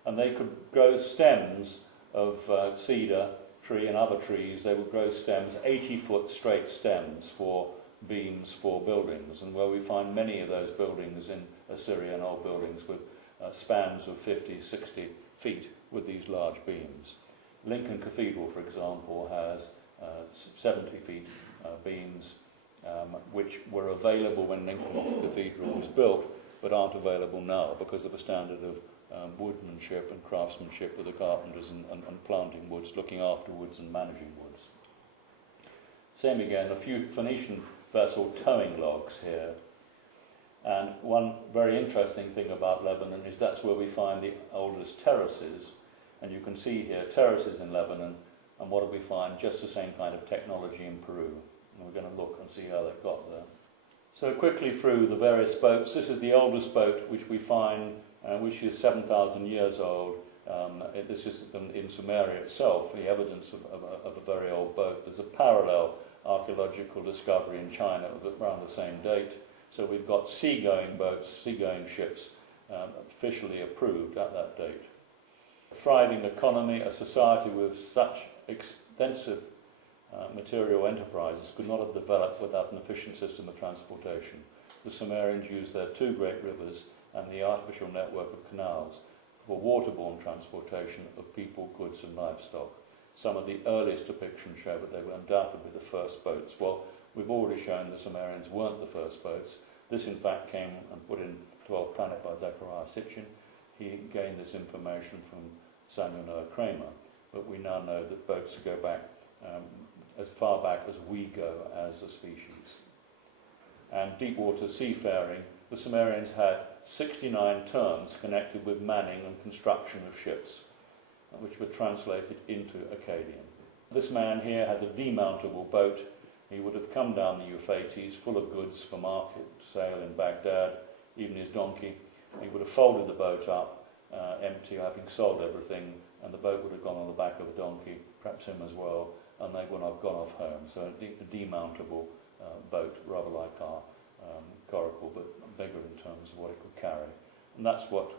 And they could grow stems of cedar tree and other trees. They would grow stems, 80-foot straight stems for beams for buildings, and where we find many of those buildings in Assyria, and old buildings with spans of 50, 60 feet with these large beams. Lincoln Cathedral, for example, has 70 feet beams, which were available when Lincoln Cathedral was built, but aren't available now because of a standard of woodmanship and craftsmanship with the carpenters and planting woods, looking after woods and managing woods. Same again, a few Phoenician vessel towing logs here. And one very interesting thing about Lebanon is that's where we find the oldest terraces. And you can see here terraces in Lebanon, and what do we find? Just the same kind of technology in Peru. And we're going to look and see how they got there. So quickly through the various boats. This is the oldest boat which we find, which is 7,000 years old. This is in Sumeria itself, the evidence of a very old boat. There's a parallel archaeological discovery in China around the same date. So we've got seagoing boats, seagoing ships officially approved at that date. A thriving economy, a society with such extensive material enterprises could not have developed without an efficient system of transportation. the Sumerians used their two great rivers and the artificial network of canals for waterborne transportation of people, goods and livestock. Some of the earliest depictions show that they were undoubtedly the first boats. Well, we've already shown the Sumerians weren't the first boats. This in fact came and put into our planet by Zechariah Sitchin. He gained this information from Samuel Noah Kramer, but we now know that boats go back as far back as we go as a species. And deep water seafaring, the Sumerians had 69 terms connected with manning and construction of ships, which were translated into Akkadian. This man here has a demountable boat. He would have come down the Euphrates full of goods for market, sale in Baghdad, even his donkey. He would have folded the boat up, empty, having sold everything, and the boat would have gone on the back of a donkey, perhaps him as well, and they would have gone off home. So a demountable boat, rather like our coracle, but bigger in terms of what it could carry. And that's what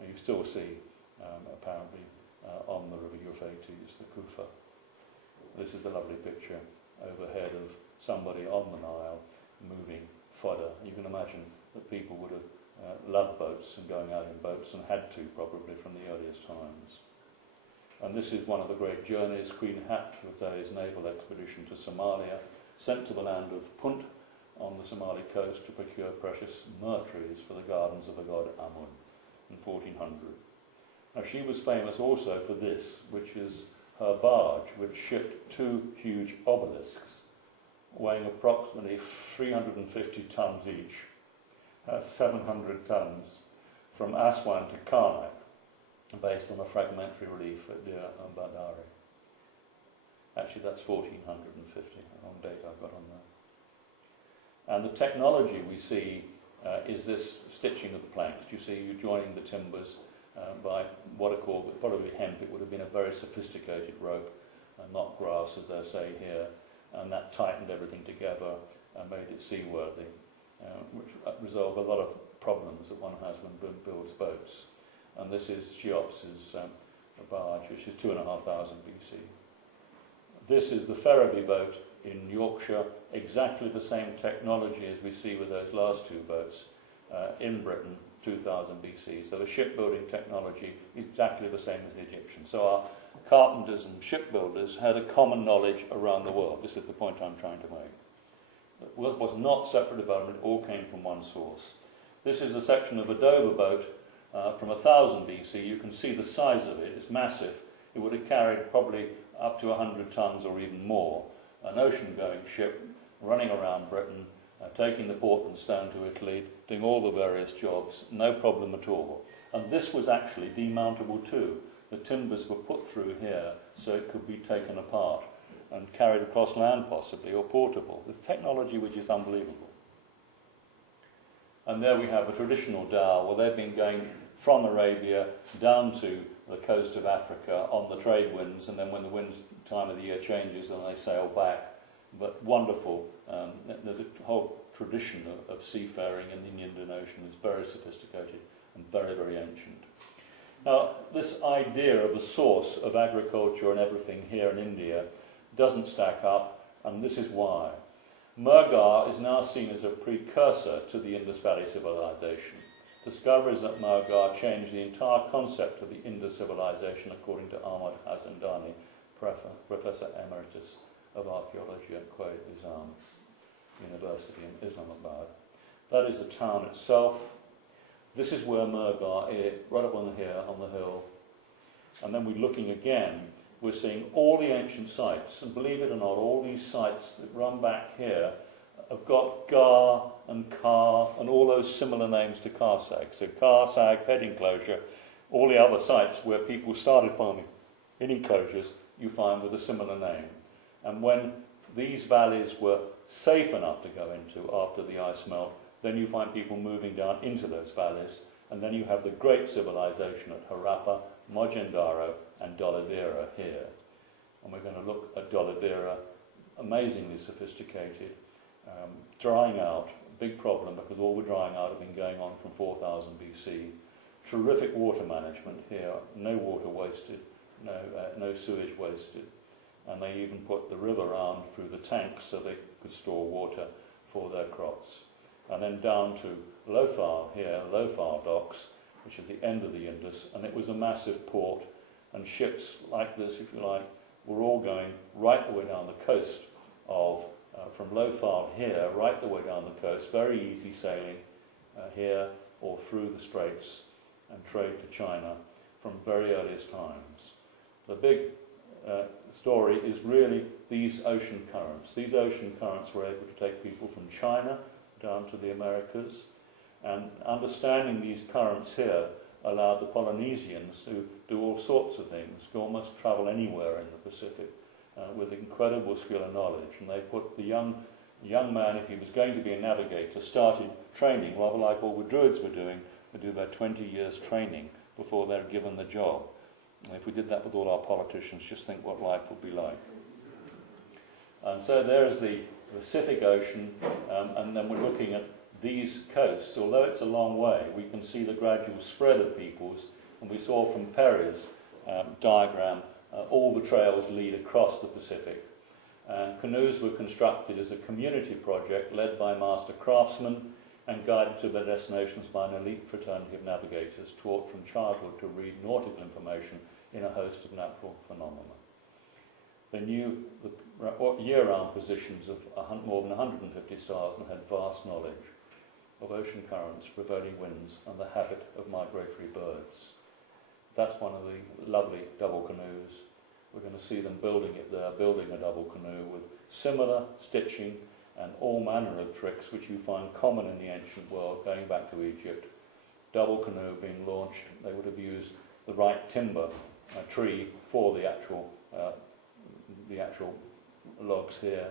you still see, apparently, on the River Euphrates, the Kufa. This is the lovely picture overhead of somebody on the Nile moving fodder. You can imagine that people would have loved boats and going out in boats and had to probably from the earliest times. And this is one of the great journeys. Queen Hattusili's naval expedition to Somalia, sent to the land of Punt on the Somali coast to procure precious myrrh trees for the gardens of the god Amun in 1400. Now she was famous also for this, which is her barge, which shipped two huge obelisks weighing approximately 350 tons each, 700 tons, from Aswan to Karnak, based on a fragmentary relief at Deir al-Badari. Actually, that's 1450, the wrong date I've got on there. And the technology we see is this stitching of the planks. You see, you're joining the timbers by what are called, probably hemp. It would have been a very sophisticated rope, not grass, as they say here, and that tightened everything together and made it seaworthy, which resolved a lot of problems that one has when one builds boats. And this is Cheops's barge, which is 2,500 BC. This is the Ferriby boat in Yorkshire, exactly the same technology as we see with those last two boats in Britain, 2000 BC. So the shipbuilding technology is exactly the same as the Egyptians. So our carpenters and shipbuilders had a common knowledge around the world. This is the point I'm trying to make. It was not separate development, it all came from one source. This is a section of a Dover boat from 1000 BC. You can see the size of it, it's massive. It would have carried probably up to 100 tons or even more. An ocean-going ship running around Britain, taking the Portland stone to Italy, doing all the various jobs, no problem at all. And this was actually demountable too. The timbers were put through here so it could be taken apart and carried across land possibly, or portable. There's technology which is unbelievable. And there we have a traditional dhow. Well, they've been going from Arabia down to the coast of Africa on the trade winds, and then when the wind time of the year changes, then they sail back. But wonderful. The whole tradition of seafaring in the Indian Ocean is very sophisticated and very, very ancient. Now, this idea of a source of agriculture and everything here in India doesn't stack up, and this is why. Mehrgarh is now seen as a precursor to the Indus Valley civilization. Discoveries at Mehrgarh changed the entire concept of the Indus civilization, according to Ahmad Hasandani, Professor Emeritus of Archaeology at Quaid Nizam University in Islamabad. That is the town itself. This is where Mehrgarh is, right up on here on the hill. And then we're looking again, we're seeing all the ancient sites, and believe it or not, all these sites that run back here have got Gar and Kar and all those similar names to Karsag. So Karsag, head enclosure, all the other sites where people started farming in enclosures, you find with a similar name. And when these valleys were safe enough to go into after the ice melt, then you find people moving down into those valleys, and then you have the great civilization at Harappa, Mohenjo-daro and Dholadera here. And we're going to look at Dholadera, amazingly sophisticated, drying out, big problem because all the drying out had been going on from 4000 BC. Terrific water management here, no water wasted, no sewage wasted. And they even put the river around through the tanks so they could store water for their crops. and then down to Lothar here, Lothar docks, which is the end of the Indus, and it was a massive port, and ships like this, if you like, were all going right the way down the coast of, from Lothar here, right the way down the coast, very easy sailing here or through the straits, and trade to China from very earliest times. The big story is really these ocean currents. These ocean currents were able to take people from China down to the Americas, and understanding these currents here allowed the Polynesians to do all sorts of things, to almost travel anywhere in the Pacific with incredible skill and knowledge. And they put the young man, if he was going to be a navigator, started training, rather like all the Druids were doing. They do about 20 years training before they're given the job. And if we did that with all our politicians, just think what life would be like. And so there's the Pacific Ocean, and then we're looking at these coasts. Although it's a long way, we can see the gradual spread of peoples, and we saw from Perry's diagram all the trails lead across the Pacific. And canoes were constructed as a community project led by master craftsmen and guided to their destinations by an elite fraternity of navigators taught from childhood to read nautical information in a host of natural phenomena. They knew the year-round positions of more than 150 stars and had vast knowledge of ocean currents, prevailing winds, and the habit of migratory birds. That's one of the lovely double canoes. We're going to see them building it there, building a double canoe with similar stitching and all manner of tricks which you find common in the ancient world, going back to Egypt. Double canoe being launched, they would have used the right timber, tree, for the actual logs here,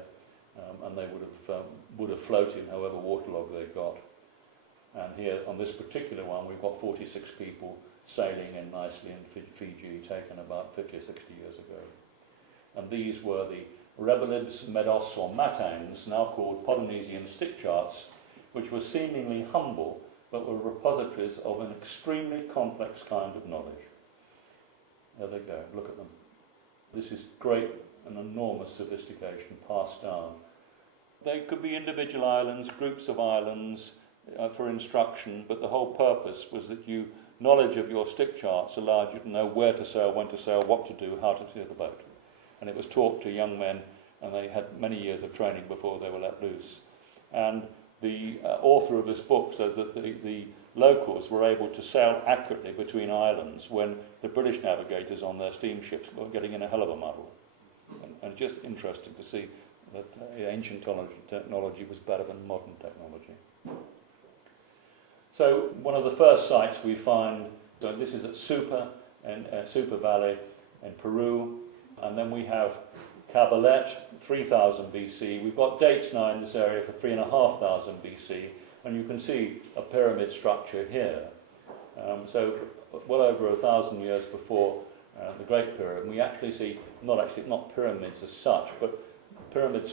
and they would have floated however waterlogged they got. And here on this particular one, we've got 46 people sailing in nicely in Fiji, taken about 50 or 60 years ago. And these were the Rebelids, Medos or Matangs, now called Polynesian stick charts, which were seemingly humble, but were repositories of an extremely complex kind of knowledge. There they go, look at them. This is great and enormous sophistication passed down. They could be individual islands, groups of islands for instruction, but the whole purpose was that knowledge of your stick charts allowed you to know where to sail, when to sail, what to do, how to steer the boat. And it was taught to young men, and they had many years of training before they were let loose. And the author of this book says that the locals were able to sail accurately between islands when the British navigators on their steamships were getting in a hell of a muddle. And just interesting to see that ancient technology was better than modern technology. So one of the first sites we find, so this is at Supa, in Supa Valley in Peru, and then we have Cabalet, 3000 BC. We've got dates now in this area for 3,500 BC, and you can see a pyramid structure here. So well over 1,000 years before the Great Pyramid, we actually see not pyramids as such, but pyramid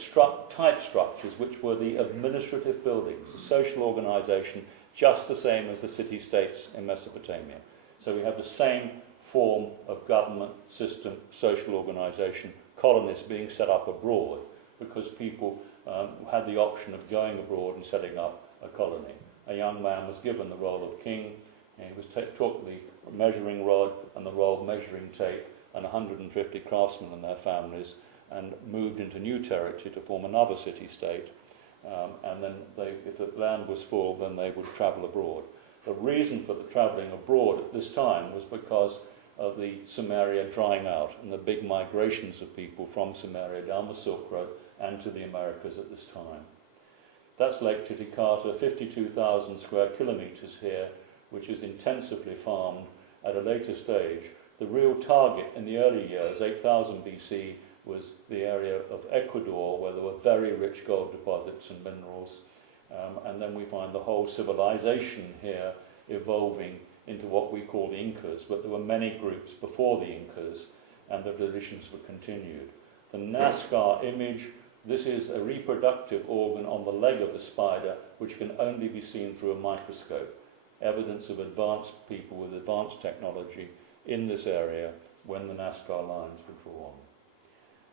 type structures, which were the administrative buildings, the social organisation, just the same as the city-states in Mesopotamia. So we have the same form of government, system, social organisation, colonies being set up abroad, because people had the option of going abroad and setting up a colony. A young man was given the role of king, and he was took the measuring rod and the roll of measuring tape and 150 craftsmen and their families, and moved into new territory to form another city-state. And then if the land was full, then they would travel abroad. The reason for the travelling abroad at this time was because of the Samaria drying out and the big migrations of people from Samaria down the Silk Road and to the Americas at this time. That's Lake Titicaca, 52,000 square kilometres here, which is intensively farmed at a later stage. The real target in the early years, 8,000 BC, was the area of Ecuador, where there were very rich gold deposits and minerals. And then we find the whole civilization here evolving into what we call the Incas, but there were many groups before the Incas, and the traditions were continued. The Nazca image, this is a reproductive organ on the leg of the spider, which can only be seen through a microscope. Evidence of advanced people with advanced technology in this area when the Nazca lines were drawn.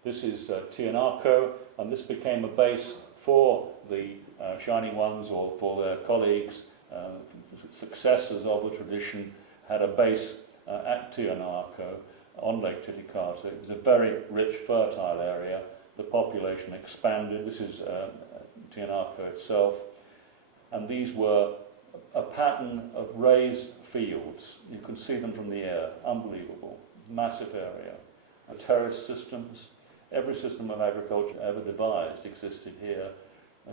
This is Tianaco, and this became a base for the Shining Ones or for their colleagues, successors of the tradition, had a base at Tianarco on Lake Titicaca. It was a very rich, fertile area. The population expanded. This is Tianarco itself. And these were a pattern of raised fields. You can see them from the air. Unbelievable. Massive area. Terrace systems. Every system of agriculture ever devised existed here.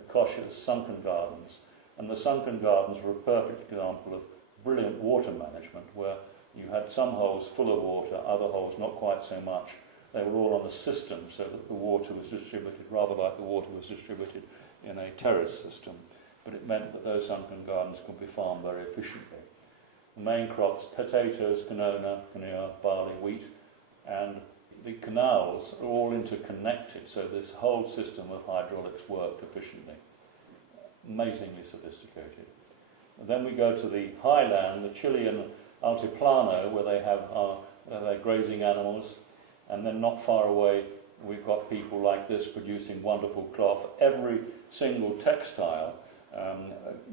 Koshas, sunken gardens. And the sunken gardens were a perfect example of brilliant water management, where you had some holes full of water, other holes not quite so much. They were all on a system so that the water was distributed, rather like the water was distributed in a terrace system. But it meant that those sunken gardens could be farmed very efficiently. The main crops, potatoes, quinoa, barley, wheat, and the canals are all interconnected, so this whole system of hydraulics worked efficiently. Amazingly sophisticated. And then we go to the highland, the Chilean Altiplano, where they have their grazing animals, and then not far away we've got people like this producing wonderful cloth. Every single textile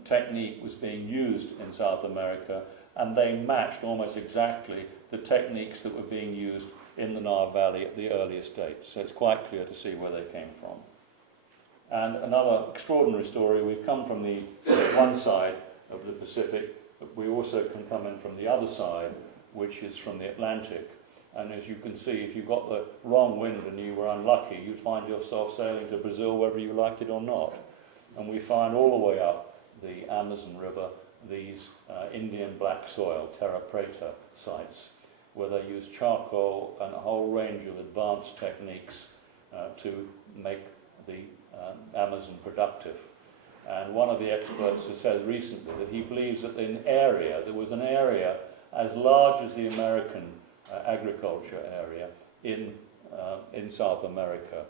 technique was being used in South America, and they matched almost exactly the techniques that were being used in the Nile Valley at the earliest dates. So it's quite clear to see where they came from. And another extraordinary story, we've come from the one side of the Pacific, but we also can come in from the other side, which is from the Atlantic. And as you can see, if you got the wrong wind and you were unlucky, you'd find yourself sailing to Brazil whether you liked it or not. And we find all the way up the Amazon River these Indian black soil, terra preta sites, where they use charcoal and a whole range of advanced techniques to make the Amazon productive. And one of the experts has said recently that he believes that there was an area as large as the American agriculture area in South America,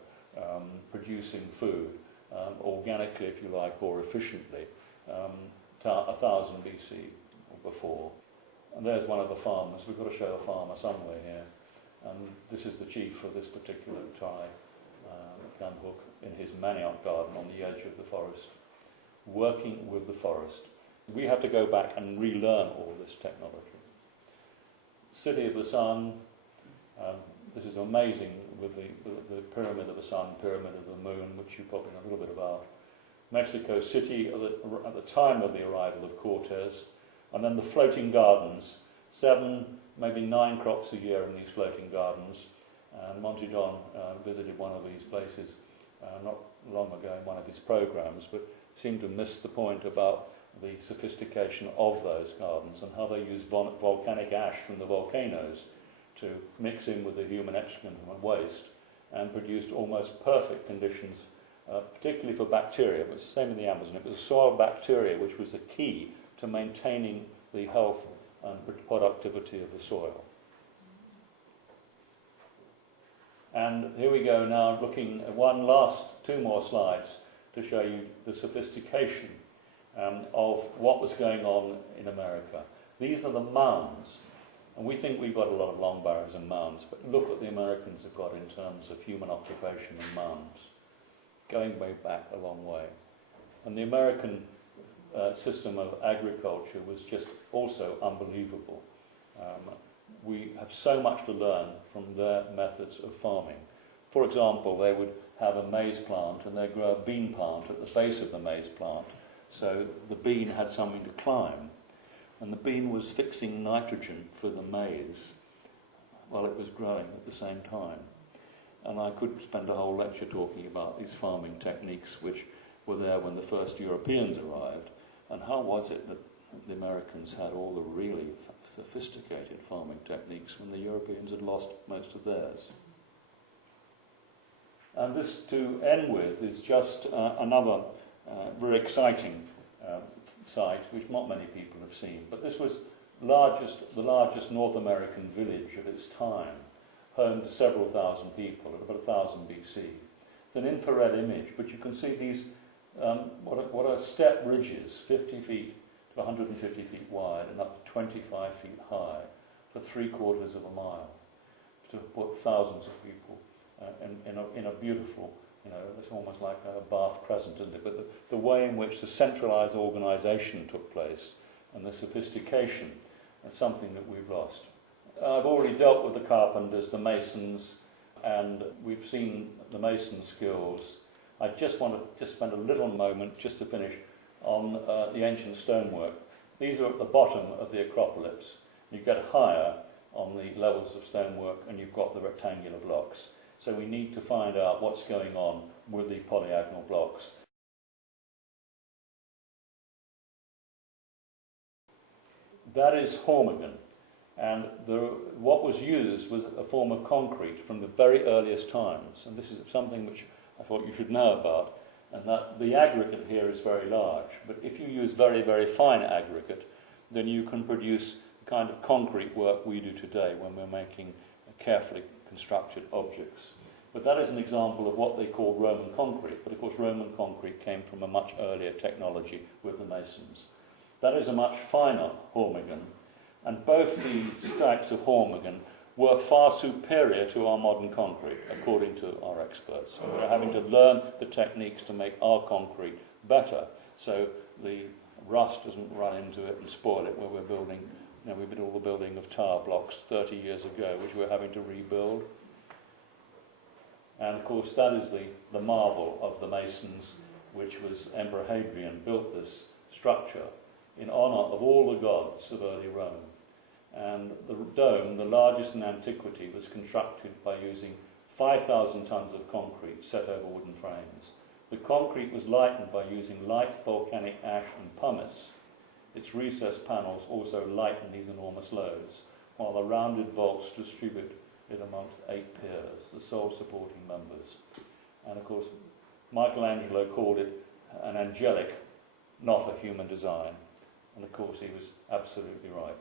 producing food organically, if you like, or efficiently, 1000 BC or before. And there's one of the farmers. We've got to show a farmer somewhere here. And this is the chief of this particular tribe, Ganhook, in his manioc garden on the edge of the forest, working with the forest. We have to go back and relearn all this technology. City of the Sun, this is amazing with the Pyramid of the Sun, Pyramid of the Moon, which you probably know a little bit about. Mexico City at the time of the arrival of Cortes, and then the floating gardens, 7, maybe 9 crops a year in these floating gardens. And Monty Don visited one of these places not long ago in one of his programs, but seemed to miss the point about the sophistication of those gardens and how they use volcanic ash from the volcanoes to mix in with the human excrement and waste, and produced almost perfect conditions, particularly for bacteria. It was the same in the Amazon. It was soil bacteria which was the key to maintaining the health and productivity of the soil. And here we go now, looking at two more slides to show you the sophistication of what was going on in America. These are the mounds, and we think we've got a lot of long barrows and mounds, but look what the Americans have got in terms of human occupation and mounds, going way back a long way. And the American system of agriculture was just also unbelievable. We have so much to learn from their methods of farming. For example, they would have a maize plant and they'd grow a bean plant at the base of the maize plant, so the bean had something to climb. And the bean was fixing nitrogen for the maize while it was growing at the same time. And I could spend a whole lecture talking about these farming techniques which were there when the first Europeans arrived, and how was it that the Americans had all the really sophisticated farming techniques when the Europeans had lost most of theirs. And this, to end with, is just another very exciting site which not many people have seen. But this was the largest North American village of its time, home to several thousand people at about 1000 BC. It's an infrared image, but you can see these what are step ridges, 50 feet to 150 feet wide and up to 25 feet high for 3/4 of a mile, to put thousands of people in a beautiful You know, it's almost like a Bath Crescent, isn't it? But the way in which the centralised organisation took place and the sophistication is something that we've lost. I've already dealt with the carpenters, the masons, and we've seen the mason skills. I just want to spend a little moment, just to finish, on the ancient stonework. These are at the bottom of the Acropolis. You get higher on the levels of stonework and you've got the rectangular blocks. So we need to find out what's going on with the polyagonal blocks. That is hormigón, and what was used was a form of concrete from the very earliest times, and this is something which I thought you should know about, and that the aggregate here is very large, but if you use very, very fine aggregate, then you can produce the kind of concrete work we do today when we're making carefully constructed objects. But that is an example of what they call Roman concrete, but of course Roman concrete came from a much earlier technology with the masons. That is a much finer hormigón, and both these types of hormigón were far superior to our modern concrete, according to our experts. So we're having to learn the techniques to make our concrete better, so the rust doesn't run into it and spoil it where we're building. You know, we did all the building of tower blocks 30 years ago, which we're having to rebuild. And of course that is the marvel of the masons, which was Emperor Hadrian built this structure in honour of all the gods of early Rome. And the dome, the largest in antiquity, was constructed by using 5,000 tons of concrete set over wooden frames. The concrete was lightened by using light volcanic ash and pumice. Its recessed panels also lighten these enormous loads, while the rounded vaults distribute it amongst 8 piers, the sole supporting members. And of course, Michelangelo called it an angelic, not a human design. And of course, he was absolutely right.